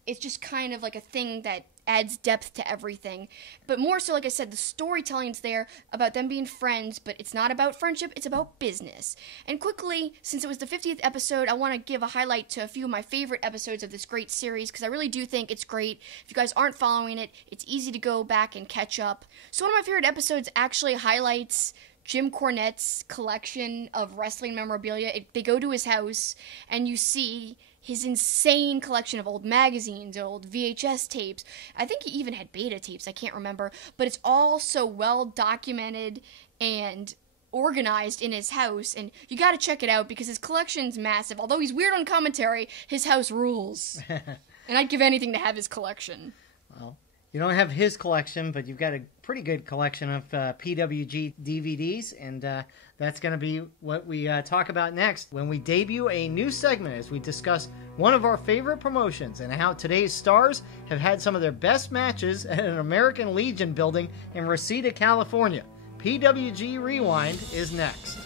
It's just kind of like a thing that adds depth to everything. But more so, like I said, the storytelling's there about them being friends, but it's not about friendship, it's about business. And quickly, since it was the 50th episode, I want to give a highlight to a few of my favorite episodes of this great series, because I really do think it's great. If you guys aren't following it, it's easy to go back and catch up. So one of my favorite episodes actually highlights Jim Cornette's collection of wrestling memorabilia. They go to his house, and you see his insane collection of old magazines, old VHS tapes. I think he even had beta tapes, I can't remember. But it's all so well documented and organized in his house, and you gotta check it out because his collection's massive. Although he's weird on commentary, his house rules. And I'd give anything to have his collection. Well, you don't have his collection, but you've got a pretty good collection of PWG DVDs, and that's going to be what we talk about next when we debut a new segment as we discuss one of our favorite promotions and how today's stars have had some of their best matches at an American Legion building in Reseda, California. PWG Rewind is next.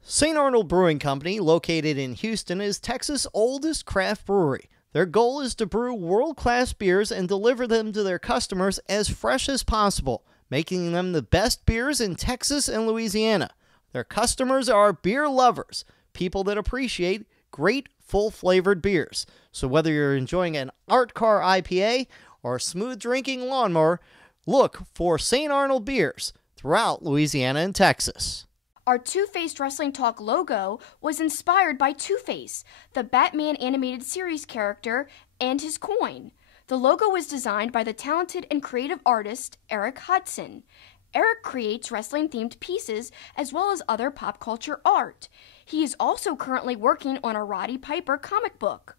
St. Arnold Brewing Company, located in Houston, is Texas' oldest craft brewery. Their goal is to brew world-class beers and deliver them to their customers as fresh as possible, making them the best beers in Texas and Louisiana. Their customers are beer lovers, people that appreciate great, full-flavored beers. So whether you're enjoying an Art Car IPA or a smooth-drinking lawnmower, look for St. Arnold beers throughout Louisiana and Texas. Our Two-Faced Wrestling Talk logo was inspired by Two-Face, the Batman animated series character, and his coin. The logo was designed by the talented and creative artist Eric Hudson. Eric creates wrestling-themed pieces as well as other pop culture art. He is also currently working on a Roddy Piper comic book.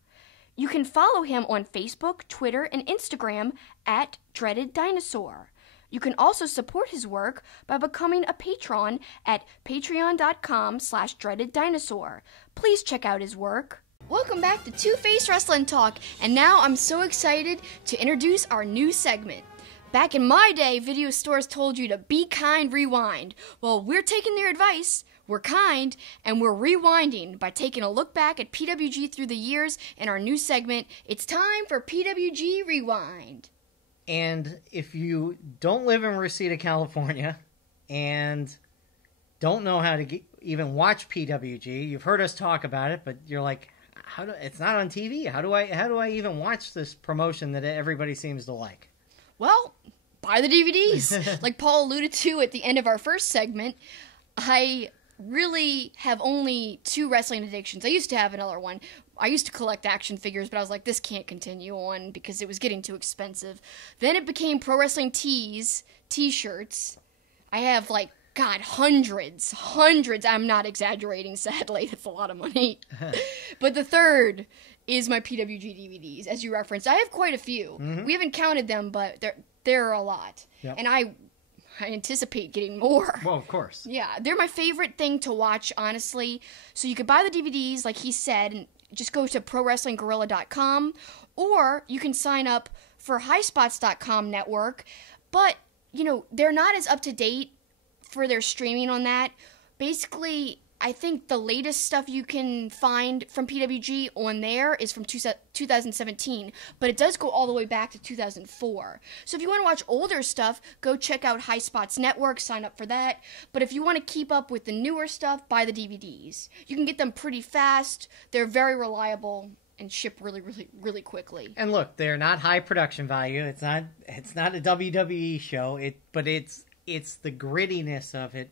You can follow him on Facebook, Twitter, and Instagram at Dreaded Dinosaur. You can also support his work by becoming a patron at patreon.com/dreadeddinosaur. Please check out his work. Welcome back to Two-Faced Wrestling Talk, and now I'm so excited to introduce our new segment. Back in my day, video stores told you to be kind, rewind. Well, we're taking their advice, we're kind, and we're rewinding by taking a look back at PWG through the years in our new segment. It's time for PWG Rewind. And if you don't live in Reseda, California, and don't know how to even watch PWG, you've heard us talk about it, but you're like, it's not on TV. How do I even watch this promotion that everybody seems to like? Well, buy the DVDs. Like Paul alluded to at the end of our first segment, I really have only 2 wrestling addictions. I used to have another one. I used to collect action figures, but I was like, this can't continue on because it was getting too expensive. Then it became Pro Wrestling Tees, t-shirts. I have like God, hundreds. I'm not exaggerating, sadly. That's a lot of money. But the third is my PWG DVDs, as you referenced. I have quite a few. We haven't counted them, but there are a lot. Yep. And I anticipate getting more. Well, of course. Yeah, they're my favorite thing to watch, honestly. So you could buy the DVDs, like he said, and just go to ProWrestlingGuerrilla.com, or you can sign up for HighSpots.com network. But, they're not as up-to-date for their streaming on that. Basically, I think the latest stuff you can find from PWG on there is from 2017, but it does go all the way back to 2004. So if you want to watch older stuff, go check out High Spots Network, sign up for that. But if you want to keep up with the newer stuff, buy the DVDs. You can get them pretty fast. They're very reliable and ship really, really, really quickly. And look, they're not high production value. It's not a WWE show. But it's the grittiness of it.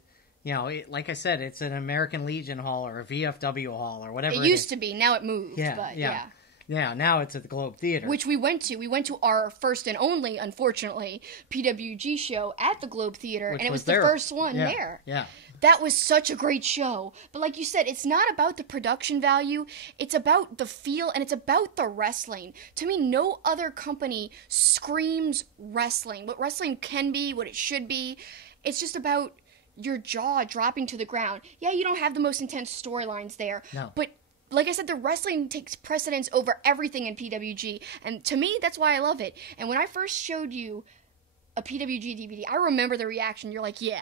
Like I said, it's an American Legion Hall or a VFW Hall or whatever. It used to be. Now it moved. Yeah. Yeah, now it's at the Globe Theater. Which we went to. We went to our first and only, unfortunately, PWG show at the Globe Theater. And it was the first one there. Yeah. That was such a great show. But like you said, it's not about the production value. It's about the feel, and it's about the wrestling. To me, no other company screams wrestling. What wrestling can be, what it should be. It's just about your jaw dropping to the ground. Yeah, you don't have the most intense storylines there. No. But like I said, the wrestling takes precedence over everything in PWG. And to me, that's why I love it. And when I first showed you a PWG DVD, I remember the reaction. You're like, yeah.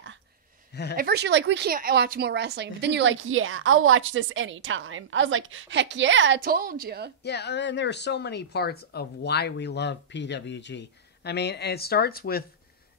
At first you're like, we can't watch more wrestling. But then you're like, yeah, I'll watch this anytime. I was like, heck yeah, I told you. Yeah, and there are so many parts of why we love PWG. I mean, and it starts with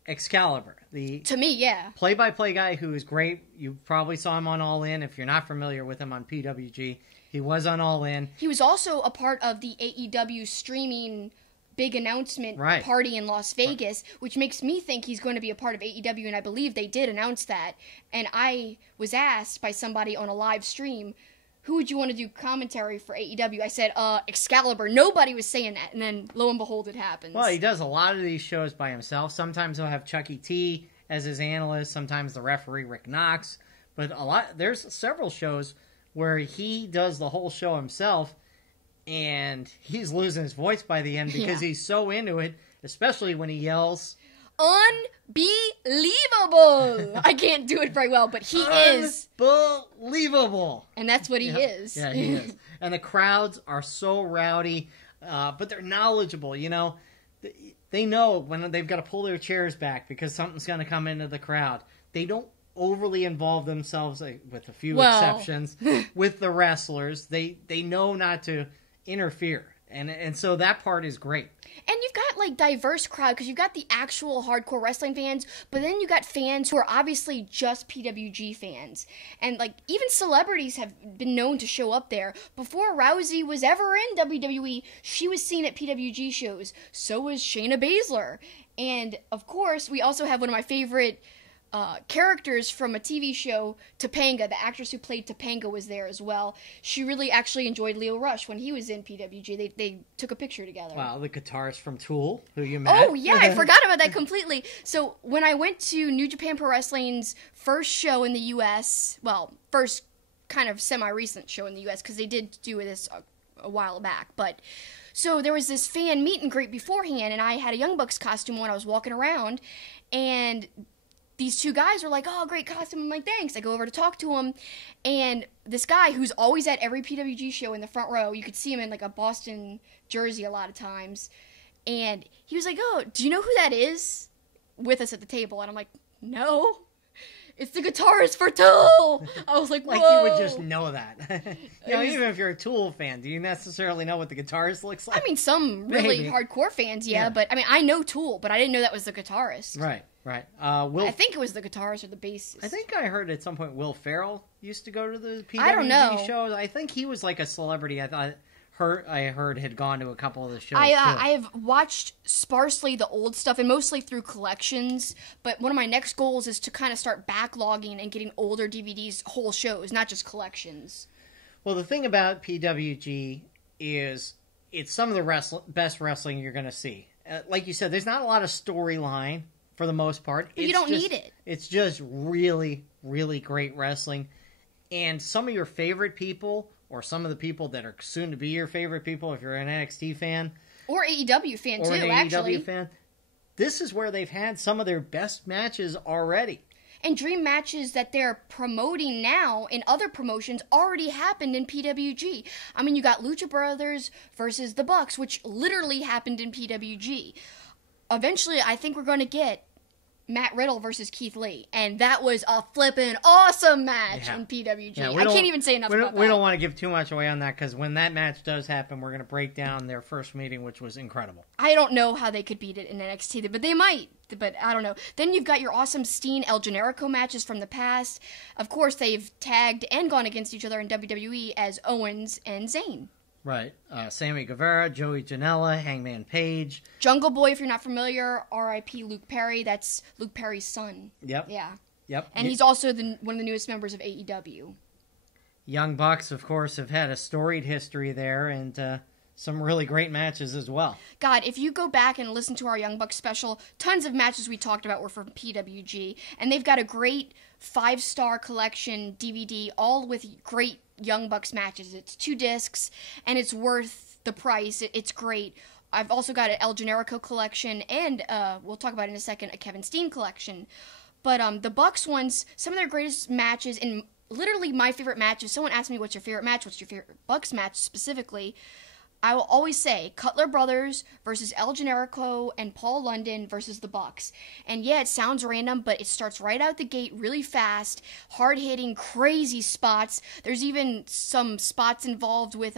Excalibur, to me, yeah, play-by-play guy who is great. You probably saw him on All In. If you're not familiar with him on PWG, he was on All In. He was also a part of the AEW streaming big announcement party in Las Vegas, which makes me think he's going to be a part of AEW, and I believe they did announce that. And I was asked by somebody on a live stream, who would you want to do commentary for AEW? I said, Excalibur. Nobody was saying that. And then, lo and behold, it happens. Well, he does a lot of these shows by himself. Sometimes he'll have Chucky T as his analyst. Sometimes the referee, Rick Knox. But there's several shows where he does the whole show himself, and he's losing his voice by the end because he's so into it, especially when he yells. Unbelievable! I can't do it very well, but he is. Unbelievable! And that's what he is. Yeah, he is. And the crowds are so rowdy, but they're knowledgeable, They know when they've got to pull their chairs back because something's going to come into the crowd. They don't overly involve themselves, with a few exceptions, with the wrestlers. They know not to interfere. And so that part is great. And you've got, diverse crowd, because you've got the actual hardcore wrestling fans, but then you got fans who are obviously just PWG fans. And, even celebrities have been known to show up there. Before Rousey was ever in WWE, she was seen at PWG shows. So was Shayna Baszler. And, of course, we also have one of my favorite characters from a TV show, Topanga. The actress who played Topanga was there as well. She really actually enjoyed Leo Rush when he was in PWG. They took a picture together. Wow, the guitarist from Tool, who you met. Oh, yeah, I forgot about that completely. So when I went to New Japan Pro Wrestling's first show in the U.S., first kind of semi-recent show in the U.S., because they did do this a while back, but... So there was this fan meet and greet beforehand, and I had a Young Bucks costume when I was walking around, and... These two guys were like, oh, great costume. I'm like, thanks. I go over to talk to him. And this guy who's always at every PWG show in the front row, you could see him in a Boston jersey a lot of times. And he was like, oh, do you know who that is with us at the table? And I'm like, no. It's the guitarist for Tool. I was like, whoa. You would just know that. Even if you're a Tool fan, do you necessarily know what the guitarist looks like? I mean, some really hardcore fans, yeah. But, I know Tool, but I didn't know that was the guitarist. Right. I think it was the guitarist or the bassist. I think I heard at some point Will Ferrell used to go to the PWG shows. I think he was a celebrity. I heard had gone to a couple of the shows. I have watched sparsely the old stuff and mostly through collections. But one of my next goals is to kind of start backlogging and getting older DVDs, whole shows, not just collections. Well, the thing about PWG is it's some of the best wrestling you're going to see. Like you said, there's not a lot of storyline for the most part. You don't need it. It's just really, really great wrestling. And some of your favorite people, or some of the people that are soon to be your favorite people, if you're an NXT fan. Or AEW fan, or too, an actually. AEW fan. This is where they've had some of their best matches already. And dream matches that they're promoting now in other promotions already happened in PWG. I mean, you got Lucha Brothers versus the Bucks, which literally happened in PWG. Eventually, I think we're going to get Matt Riddle versus Keith Lee. And that was a flippin' awesome match in PWG. I can't even say enough about that. We don't want to give too much away on that, because when that match does happen, we're going to break down their first meeting, which was incredible. I don't know how they could beat it in NXT, but they might. But I don't know. Then you've got your awesome Steen El Generico matches from the past. Of course, they've tagged and gone against each other in WWE as Owens and Zayn. Right. Sammy Guevara, Joey Janela, Hangman Page. Jungle Boy, if you're not familiar, R.I.P. Luke Perry. That's Luke Perry's son. Yep. Yeah. Yep. And he's also one of the newest members of AEW. Young Bucks, of course, have had a storied history there, and some really great matches as well. God, if you go back and listen to our Young Bucks special, tons of matches we talked about were from PWG, and they've got a great 5-star collection DVD, all with great Young Bucks matches. It's 2 discs, and it's worth the price. It's great. I've also got an El Generico collection, and we'll talk about in a second, a Kevin Steen collection. But the Bucks ones, some of their greatest matches, and literally my favorite matches. Someone asked me, what's your favorite match? What's your favorite Bucks match specifically? I will always say Cutler Brothers versus El Generico and Paul London versus the Bucks. And yeah, it sounds random, but it starts right out the gate really fast, hard-hitting, crazy spots. There's even some spots involved with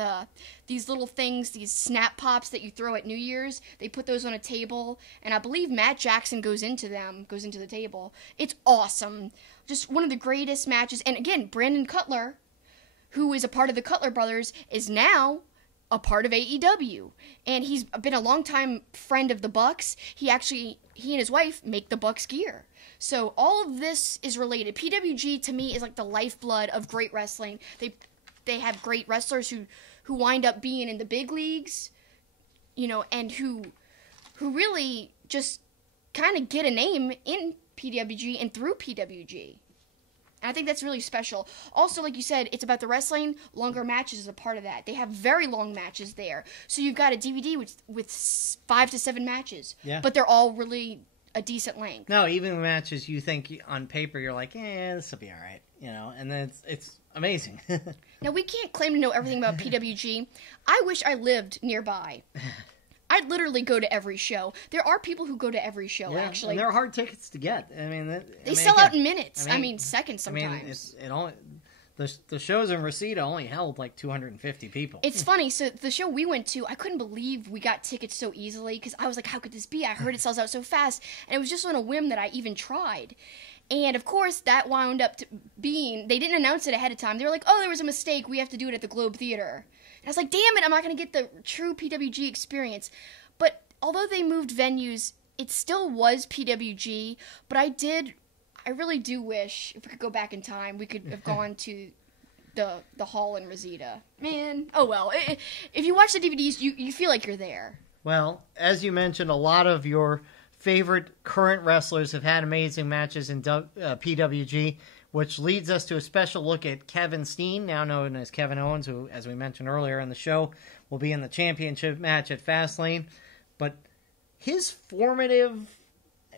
these little things, these snap pops that you throw at New Year's. They put those on a table, and I believe Matt Jackson goes into the table. It's awesome. Just one of the greatest matches. And again, Brandon Cutler, who is a part of the Cutler Brothers, is now a part of AEW, and he's been a longtime friend of the Bucks. He and his wife make the Bucks gear. So all of this is related. PWG to me is like the lifeblood of great wrestling. They have great wrestlers who wind up being in the big leagues, and who really just kind of get a name in PWG and through PWG. And I think that's really special. Also, like you said, it's about the wrestling. Longer matches is a part of that. They have very long matches there. So you've got a DVD with 5 to 7 matches. Yeah. But they're all really a decent length. No, even matches you think on paper, you're like, this will be all right. And then it's amazing. Now, we can't claim to know everything about PWG. I wish I lived nearby. I'd literally go to every show. There are people who go to every show, actually. And they're hard tickets to get. They sell out in minutes. Seconds sometimes. The shows in Reseda only held like 250 people. It's funny. So the show we went to, I couldn't believe we got tickets so easily, because I was like, how could this be? I heard it sells out so fast. And it was just on a whim that I even tried. And, of course, that wound up being, they didn't announce it ahead of time. They were like, there was a mistake. We have to do it at the Globe Theater. And I was like, damn it, I'm not going to get the true PWG experience. But although they moved venues, it still was PWG. But I really do wish, if we could go back in time, we could have gone to the hall in Reseda. Man, oh well. If you watch the DVDs, you feel like you're there. Well, as you mentioned, a lot of your favorite current wrestlers have had amazing matches in PWG, which leads us to a special look at Kevin Steen, now known as Kevin Owens, who, as we mentioned earlier in the show, will be in the championship match at Fastlane. But his formative,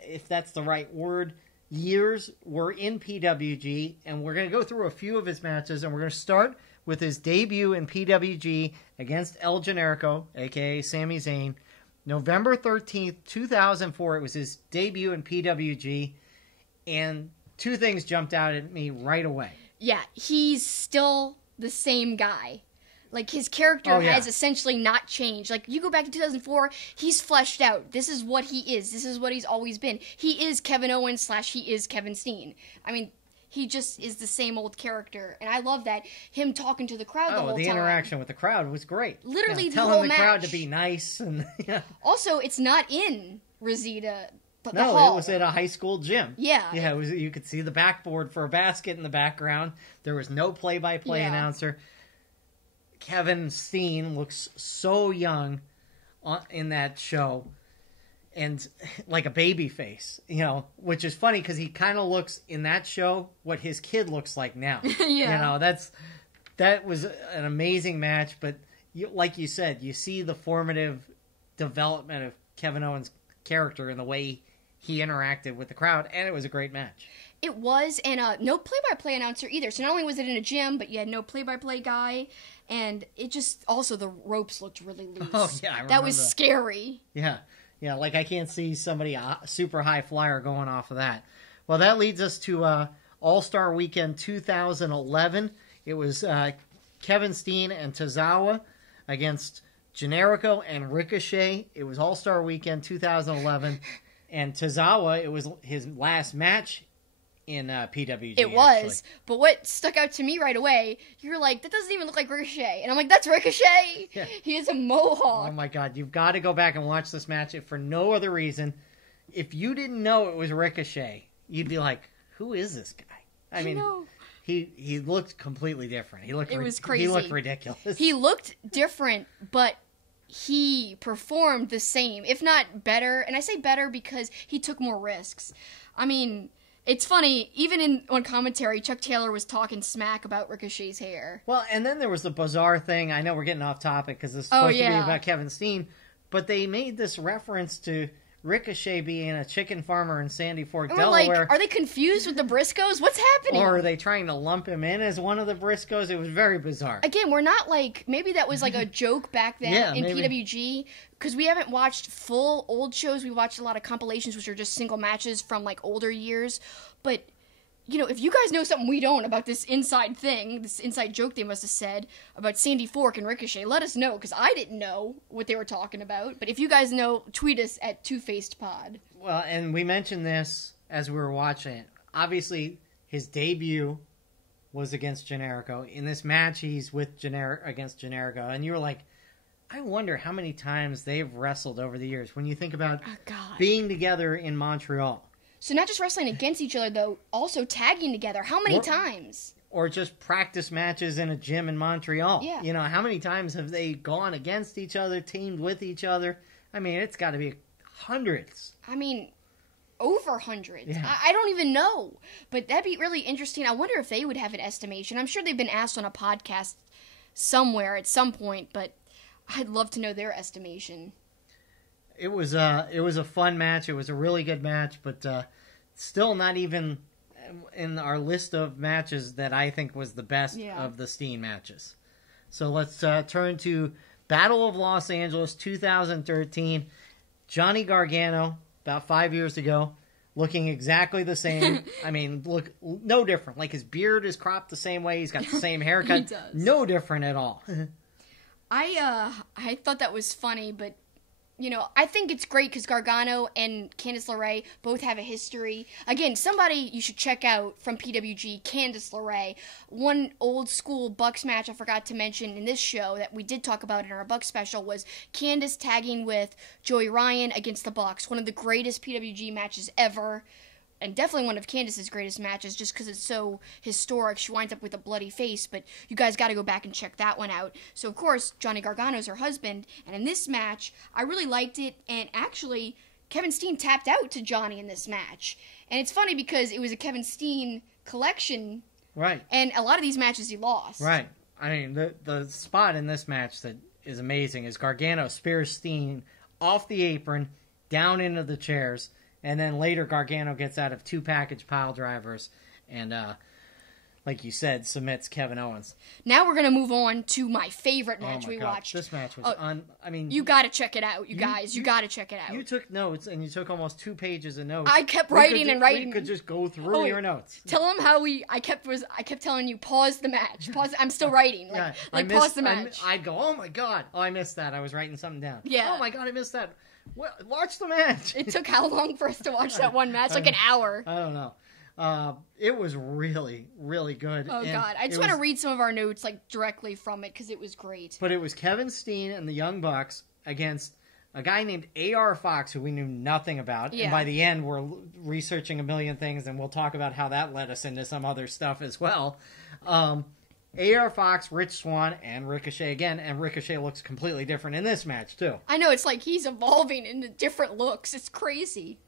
if that's the right word, years were in PWG, and we're going to go through a few of his matches, and we're going to start with his debut in PWG against El Generico, a.k.a. Sami Zayn. November 13th, 2004, it was his debut in PWG, and 2 things jumped out at me right away. Yeah, he's still the same guy. Like, his character has essentially not changed. Like, you go back to 2004, he's fleshed out. This is what he is. This is what he's always been. He is Kevin Owens / he is Kevin Steen. I mean, he just is the same old character. And I love that. Him talking to the crowd the whole time. The interaction with the crowd was great. Literally the whole match. Telling the crowd to be nice. And Also, it's not in Reseda, but the hall. No, it was at a high school gym. Yeah. Yeah, it was. You could see the backboard for a basket in the background. There was no play-by-play announcer. Kevin Steen looks so young in that show. and like a baby face, you know, which is funny because he kind of looks in that show what his kid looks like now. Yeah. You know, that was an amazing match, but like you said, you see the formative development of Kevin Owens' character and the way he interacted with the crowd, and it was a great match. It was, and no play-by-play announcer either. So not only was it in a gym, but you had no play-by-play guy, and it just, also the ropes looked really loose. Oh, yeah, I remember that was scary. Yeah, like I can't see somebody super high flyer going off of that. Well, that leads us to All-Star Weekend 2011. It was Kevin Steen and Tozawa against Generico and Ricochet. It was All-Star Weekend 2011, and Tozawa, it was his last match in PWG. It was, actually. But what stuck out to me right away, you're like, that doesn't even look like Ricochet. And I'm like, that's Ricochet! Yeah. He has a mohawk. Oh my god, you've got to go back and watch this match if for no other reason. If you didn't know it was Ricochet, you'd be like, who is this guy? I mean, know. He looked completely different. It was crazy. He looked ridiculous. He looked different, but he performed the same, if not better. And I say better because he took more risks. I mean, it's funny, even on commentary, Chuck Taylor was talking smack about Ricochet's hair. Well, and then there was the bizarre thing. I know we're getting off topic because this is supposed to be about Kevin Steen, but they made this reference to Ricochet being a chicken farmer in Sandy Fork, And we're Delaware. like, are they confused with the Briscoes? What's happening? Or are they trying to lump him in as one of the Briscoes? It was very bizarre. Again, we're not like, maybe that was like a joke back then in maybe. PWG, because we haven't watched full old shows. We watched a lot of compilations, which are just single matches from like older years. But, you know, if you guys know something we don't about this inside thing, this inside joke they must have said about Sandy Fork and Ricochet, let us know, because I didn't know what they were talking about. But if you guys know, tweet us at TwoFacedPod. Well, and we mentioned this as we were watching it. Obviously, his debut was against Generico. In this match, he's with against Generico. And you were like, I wonder how many times they've wrestled over the years when you think about being together in Montreal. So not just wrestling against each other, though, also tagging together. How many times? Or just practice matches in a gym in Montreal. Yeah. You know, how many times have they gone against each other, teamed with each other? I mean, it's got to be hundreds. I mean, over hundreds. Yeah. I don't even know. But that'd be really interesting. I wonder if they would have an estimation. I'm sure they've been asked on a podcast somewhere at some point, but I'd love to know their estimation. It was a fun match. It was a really good match, but still not even in our list of matches that I think was the best of the Steen matches. So let's turn to Battle of Los Angeles 2013. Johnny Gargano, about 5 years ago, looking exactly the same. I mean, look, no different. Like, his beard is cropped the same way. He's got the same haircut. He does. No different at all. I thought that was funny, but you know, I think it's great because Gargano and Candice LeRae both have a history. Again, somebody you should check out from PWG, Candice LeRae. One old school Bucks match I forgot to mention in this show that we did talk about in our Bucks special was Candice tagging with Joey Ryan against the Bucks. One of the greatest PWG matches ever. And definitely one of Candice's greatest matches just because it's so historic. She winds up with a bloody face, but you guys got to go back and check that one out. So, of course, Johnny Gargano's her husband, and in this match, I really liked it, and actually, Kevin Steen tapped out to Johnny in this match. And it's funny because it was a Kevin Steen collection, Right. And a lot of these matches he lost. Right. I mean, the spot in this match that is amazing is Gargano spears Steen off the apron, down into the chairs, and then later Gargano gets out of two package pile drivers and, like you said, submits Kevin Owens. Now we're going to move on to my favorite match we watched. This match was I mean... You got to check it out, you guys. You got to check it out. You took notes, and you took almost 2 pages of notes. I kept writing and writing. We could just go through your notes. Tell them how I kept telling you, pause the match. Pause. I'm still writing. Pause the match. I'd go, oh my god. Oh, I missed that. I was writing something down. Yeah. Oh my god, I missed that. Watch the match. It took how long for us to watch that one match? Like an hour. I don't know. It was really, really good. Oh, God. I just want to read some of our notes like directly from it because it was great. But it was Kevin Steen and the Young Bucks against a guy named A.R. Fox, who we knew nothing about. Yeah. And by the end, we're researching a million things, and we'll talk about how that led us into some other stuff as well. AR Fox, Rich Swann, and Ricochet again, and Ricochet looks completely different in this match, too. I know, it's like he's evolving into different looks. It's crazy.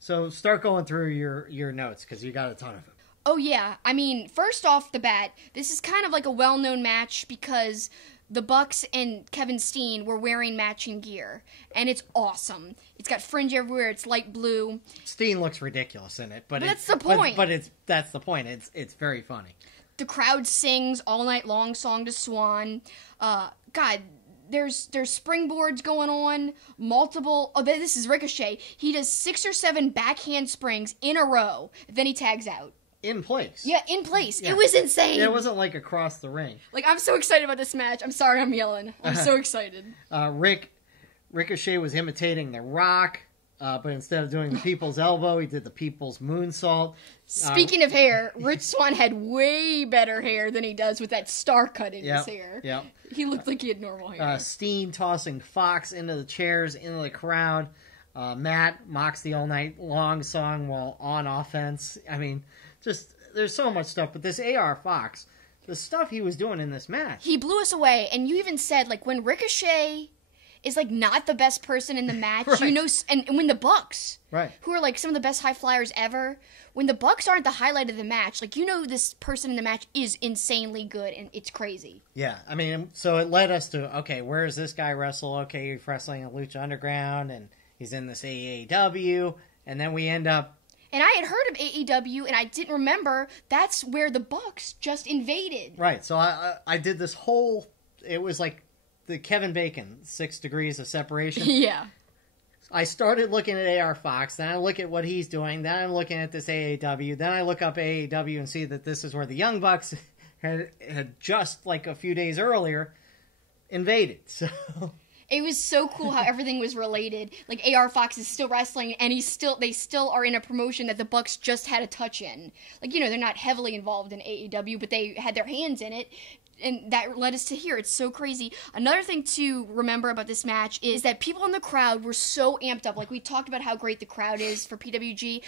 So start going through your notes, because you got a ton of them. Oh, yeah. I mean, first off the bat, this is kind of like a well-known match because the Bucks and Kevin Steen were wearing matching gear, and it's awesome. It's got fringe everywhere. It's light blue. Steen looks ridiculous in it, but that's the point. But that's the point. It's very funny. The crowd sings all night long song to Swann. God, there's springboards going on. Multiple. Oh, this is Ricochet. He does 6 or 7 backhand springs in a row. Then he tags out. In place. Yeah, in place. Yeah. It was insane. It wasn't like across the ring. Like, I'm so excited about this match. I'm sorry I'm yelling. I'm so excited. Ricochet was imitating The Rock, but instead of doing the People's Elbow, he did the People's Moonsault. Speaking of hair, Rich Swann had way better hair than he does with that star cut in his hair. Yep. He looked like he had normal hair. Steen tossing Fox into the chairs, into the crowd. Matt mocks the All Night Long song while on offense. I mean, just, there's so much stuff. But this AR Fox, the stuff he was doing in this match. He blew us away. And you even said, like, when Ricochet is, like, not the best person in the match, right. you know, and when the Bucks, right, who are, like, some of the best high flyers ever, when the Bucks aren't the highlight of the match, like, you know this person in the match is insanely good, and it's crazy. Yeah, I mean, so it led us to, okay, where does this guy wrestle? Okay, he's wrestling in Lucha Underground, and he's in this AEW, and then we end up. And I had heard of AEW, and I didn't remember that's where the Bucks just invaded. Right, so I did this whole, it was like the Kevin Bacon, 6 degrees of separation. Yeah. I started looking at AR Fox, then I look at what he's doing, then I'm looking at this AEW, then I look up AEW and see that this is where the Young Bucks had just, like a few days earlier, invaded, so. It was so cool how everything was related. Like, AR Fox is still wrestling, and they still are in a promotion that the Bucks just had a touch in. Like, you know, they're not heavily involved in AEW, but they had their hands in it, and that led us to here. It's so crazy. Another thing to remember about this match is that people in the crowd were so amped up. Like, we talked about how great the crowd is for PWG.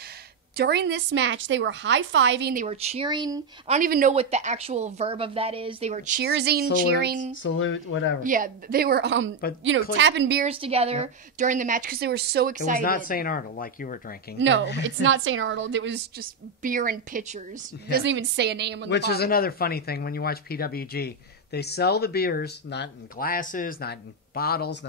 During this match, they were high-fiving, they were cheering. I don't even know what the actual verb of that is. They were cheering. Salute, whatever. Yeah, they were, tapping beers together during the match because they were so excited. It was not St. Arnold like you were drinking. No, it's not St. Arnold. It was just beer and pitchers. It doesn't even say a name on the Which bottle. is another funny thing when you watch PWG. They sell the beers, not in glasses, not in bottles.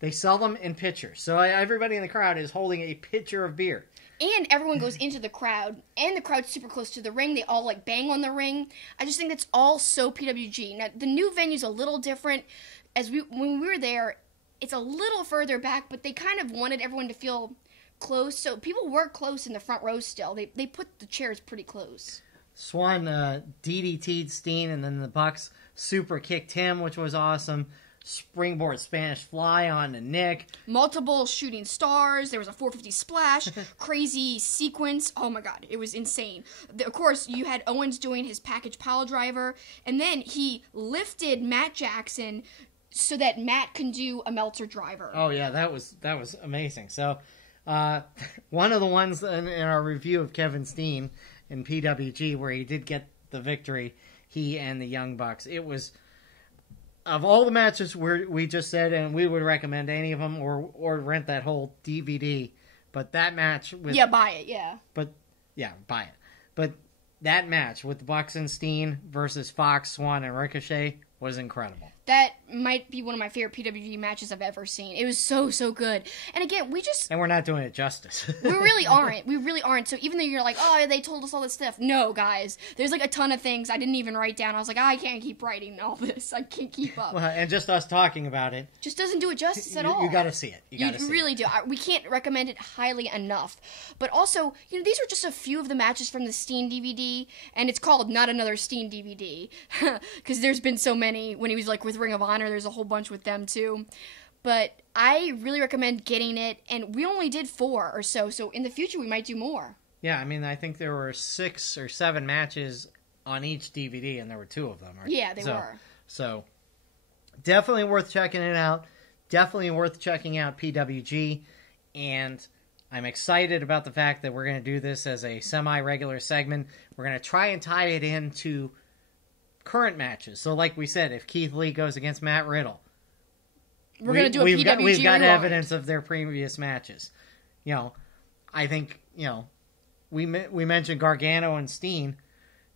They sell them in pitchers. So everybody in the crowd is holding a pitcher of beer. And everyone goes into the crowd, and the crowd's super close to the ring. They all, like, bang on the ring. I just think that's all so PWG. Now, the new venue's a little different. When we were there, it's a little further back, but they kind of wanted everyone to feel close. So people were close in the front row still. They put the chairs pretty close. Swann DDT'd Steen, and then the Bucks super kicked him, which was awesome. Springboard Spanish Fly on to Nick. Multiple shooting stars. There was a 450 splash. Crazy sequence. Oh my god, it was insane. Of course, you had Owens doing his package pile driver, and then he lifted Matt Jackson so that Matt can do a Meltzer driver. Oh yeah, that was amazing. So, one of the ones in our review of Kevin Steen in PWG where he did get the victory, he and the Young Bucks. It was. Of all the matches we just said, and we would recommend any of them or rent that whole DVD, but that match with... Yeah, buy it, yeah. Buy it. But that match with the Bucks and Steen versus Fox, Swann, and Ricochet was incredible. That might be one of my favorite PWG matches I've ever seen. It was so, so good. And again, And we're not doing it justice. We really aren't. We really aren't. So even though you're like, oh, they told us all this stuff. No, guys. There's like a ton of things I didn't even write down. I was like, I can't keep writing all this. I can't keep up. Well, and just us talking about it. Just doesn't do it justice at all. You gotta see it. You really do. We can't recommend it highly enough. But also, these are just a few of the matches from the Steen DVD. And it's called Not Another Steen DVD. Because there's been so many. When he was like with Ring of Honor, there's a whole bunch with them too. But I really recommend getting it, and we only did 4 or so in the future we might do more. Yeah, I mean, I think there were 6 or 7 matches on each DVD, and there were 2 of them. Right? Yeah, they were. So definitely worth checking it out. Definitely worth checking out PWG, and I'm excited about the fact that we're going to do this as a semi-regular segment. We're going to try and tie it into current matches. So like we said, if Keith Lee goes against Matt Riddle, we're going to do a PWG we've got Rewind. evidence of their previous matches. You know, I think, you know, we mentioned Gargano and Steen.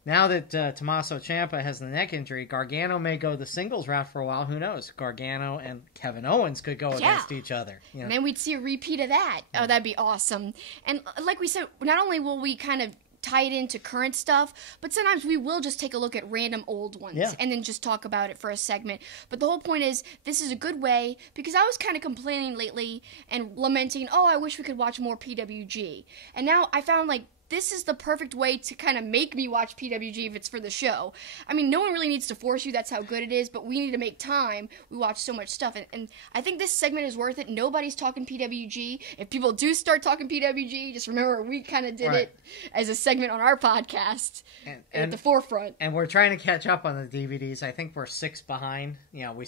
Now that Tommaso Ciampa has the neck injury, Gargano may go the singles route for a while. Who knows? Gargano and Kevin Owens could go against each other. You know? And then we'd see a repeat of that. Oh, that'd be awesome. And like we said, not only will we kind of tie it into current stuff, but sometimes we will just take a look at random old ones and then just talk about it for a segment. But the whole point is, this is a good way, because I was kind of complaining lately and lamenting, oh, I wish we could watch more PWG. And now I found, like, this is the perfect way to kind of make me watch PWG if it's for the show. I mean, no one really needs to force you. That's how good it is. But we need to make time. We watch so much stuff. And I think this segment is worth it. Nobody's talking PWG. If people do start talking PWG, just remember we kind of did it as a segment on our podcast and at the forefront. And we're trying to catch up on the DVDs. I think we're 6 behind. You know, we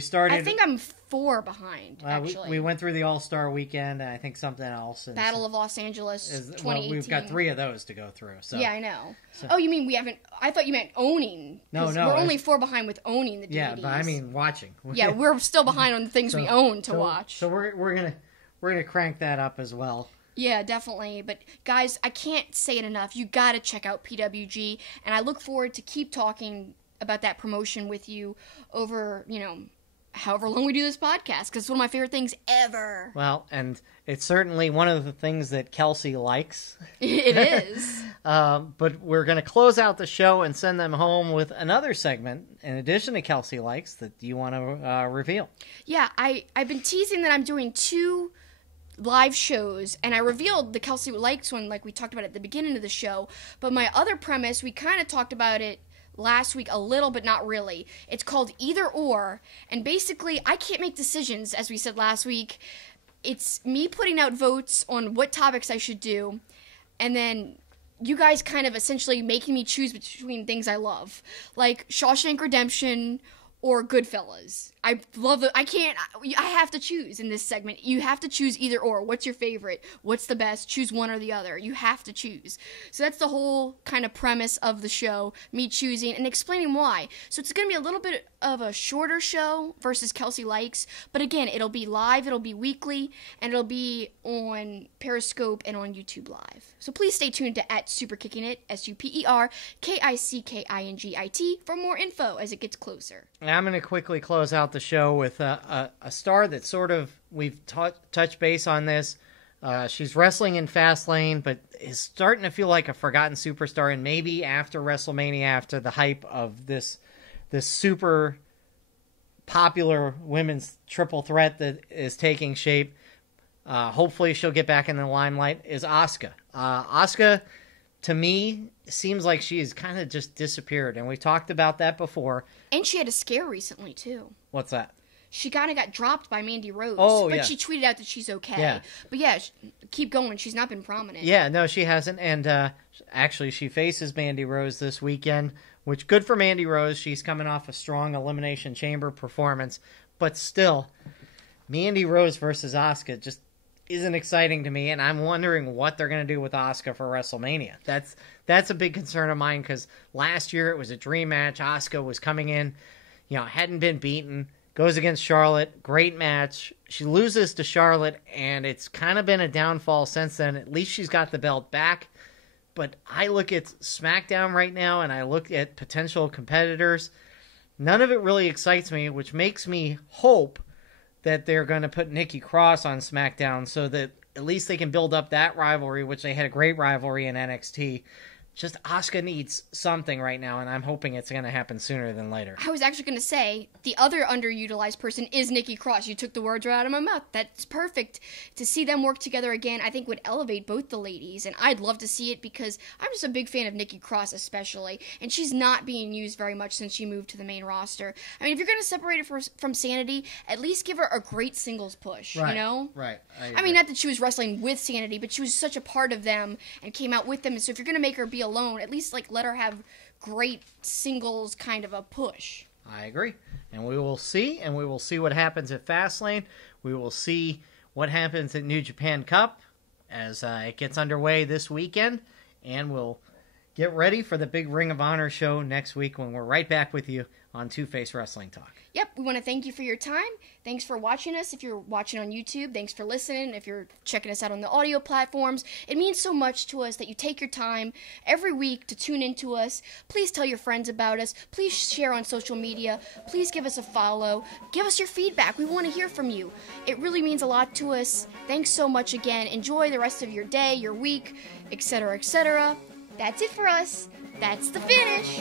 started... I think I'm 4 behind, actually. We went through the All-Star Weekend, and I think something else. Battle of Los Angeles, 2018. Well, we've got 3 of those to go through. So. Yeah, I know. So. Oh, you mean we haven't... I thought you meant owning. No. We're only 4 behind with owning the DVDs. Yeah, but I mean watching. Yeah, we're still behind on the things we own to watch. So we're gonna crank that up as well. Yeah, definitely. But guys, I can't say it enough. You got to check out PWG, and I look forward to keep talking about that promotion with you over, you know, however long we do this podcast, because it's one of my favorite things ever. Well, and it's certainly one of the things that Kelsi likes. It is. But we're going to close out the show and send them home with another segment, in addition to Kelsi likes, that you want to reveal. Yeah, I've been teasing that I'm doing 2 live shows, and I revealed the Kelsi likes one like we talked about at the beginning of the show, but my other premise, we kind of talked about it last week a little, but not really. It's called Either Or, and basically I can't make decisions, as we said last week. It's me putting out votes on what topics I should do, and then you guys kind of essentially making me choose between things I love, like Shawshank Redemption or Goodfellas. I love it. I have to choose in this segment. You have to choose either or. What's your favorite? What's the best? Choose one or the other. You have to choose. So that's the whole kind of premise of the show, me choosing and explaining why. So it's going to be a little bit of a shorter show versus Kelsi Likes, but again, it'll be live, it'll be weekly, and it'll be on Periscope and on YouTube Live. So please stay tuned to @SuperKickingIt, SuperKickingIt, for more info as it gets closer. I'm going to quickly close out the show with a star that sort of, we've touched base on this. She's wrestling in Fastlane, but is starting to feel like a forgotten superstar, and maybe after WrestleMania, after the hype of this super popular women's triple threat that is taking shape, hopefully she'll get back in the limelight, is Asuka. Asuka, to me, seems like she has kind of just disappeared, and we talked about that before. And she had a scare recently, too. What's that? She kind of got dropped by Mandy Rose, but she tweeted out that she's okay. Yeah. But yeah, keep going. She's not been prominent. Yeah, no, she hasn't, and actually she faces Mandy Rose this weekend, which good for Mandy Rose. She's coming off a strong Elimination Chamber performance, but still, Mandy Rose versus Asuka just isn't exciting to me, and I'm wondering what they're going to do with Asuka for WrestleMania. That's a big concern of mine, because last year it was a dream match. Asuka was coming in, hadn't been beaten, goes against Charlotte, great match. She loses to Charlotte, and it's kind of been a downfall since then. At least she's got the belt back. But I look at SmackDown right now, and I look at potential competitors. None of it really excites me, which makes me hope that they're going to put Nikki Cross on SmackDown so that at least they can build up that rivalry, which they had a great rivalry in NXT. Just Asuka needs something right now, and I'm hoping it's going to happen sooner than later. I was actually going to say, the other underutilized person is Nikki Cross. You took the words right out of my mouth. That's perfect. To see them work together again, I think would elevate both the ladies, and I'd love to see it because I'm just a big fan of Nikki Cross especially, and she's not being used very much since she moved to the main roster. I mean, if you're going to separate it from Sanity, at least give her a great singles push, right, you know? Right. I mean, not that she was wrestling with Sanity, but she was such a part of them and came out with them, and so if you're going to make her be alone, at least let her have great singles kind of a push. I agree. And we will see what happens at Fastlane. We will see what happens at New Japan Cup as it gets underway this weekend, and we'll Get ready for the big Ring of Honor show next week when we're right back with you on Two-Face Wrestling Talk. Yep, we want to thank you for your time. Thanks for watching us if you're watching on YouTube. Thanks for listening if you're checking us out on the audio platforms. It means so much to us that you take your time every week to tune into us. Please tell your friends about us. Please share on social media. Please give us a follow. Give us your feedback. We want to hear from you. It really means a lot to us. Thanks so much again. Enjoy the rest of your day, your week, etc., etc. That's it for us. That's the finish.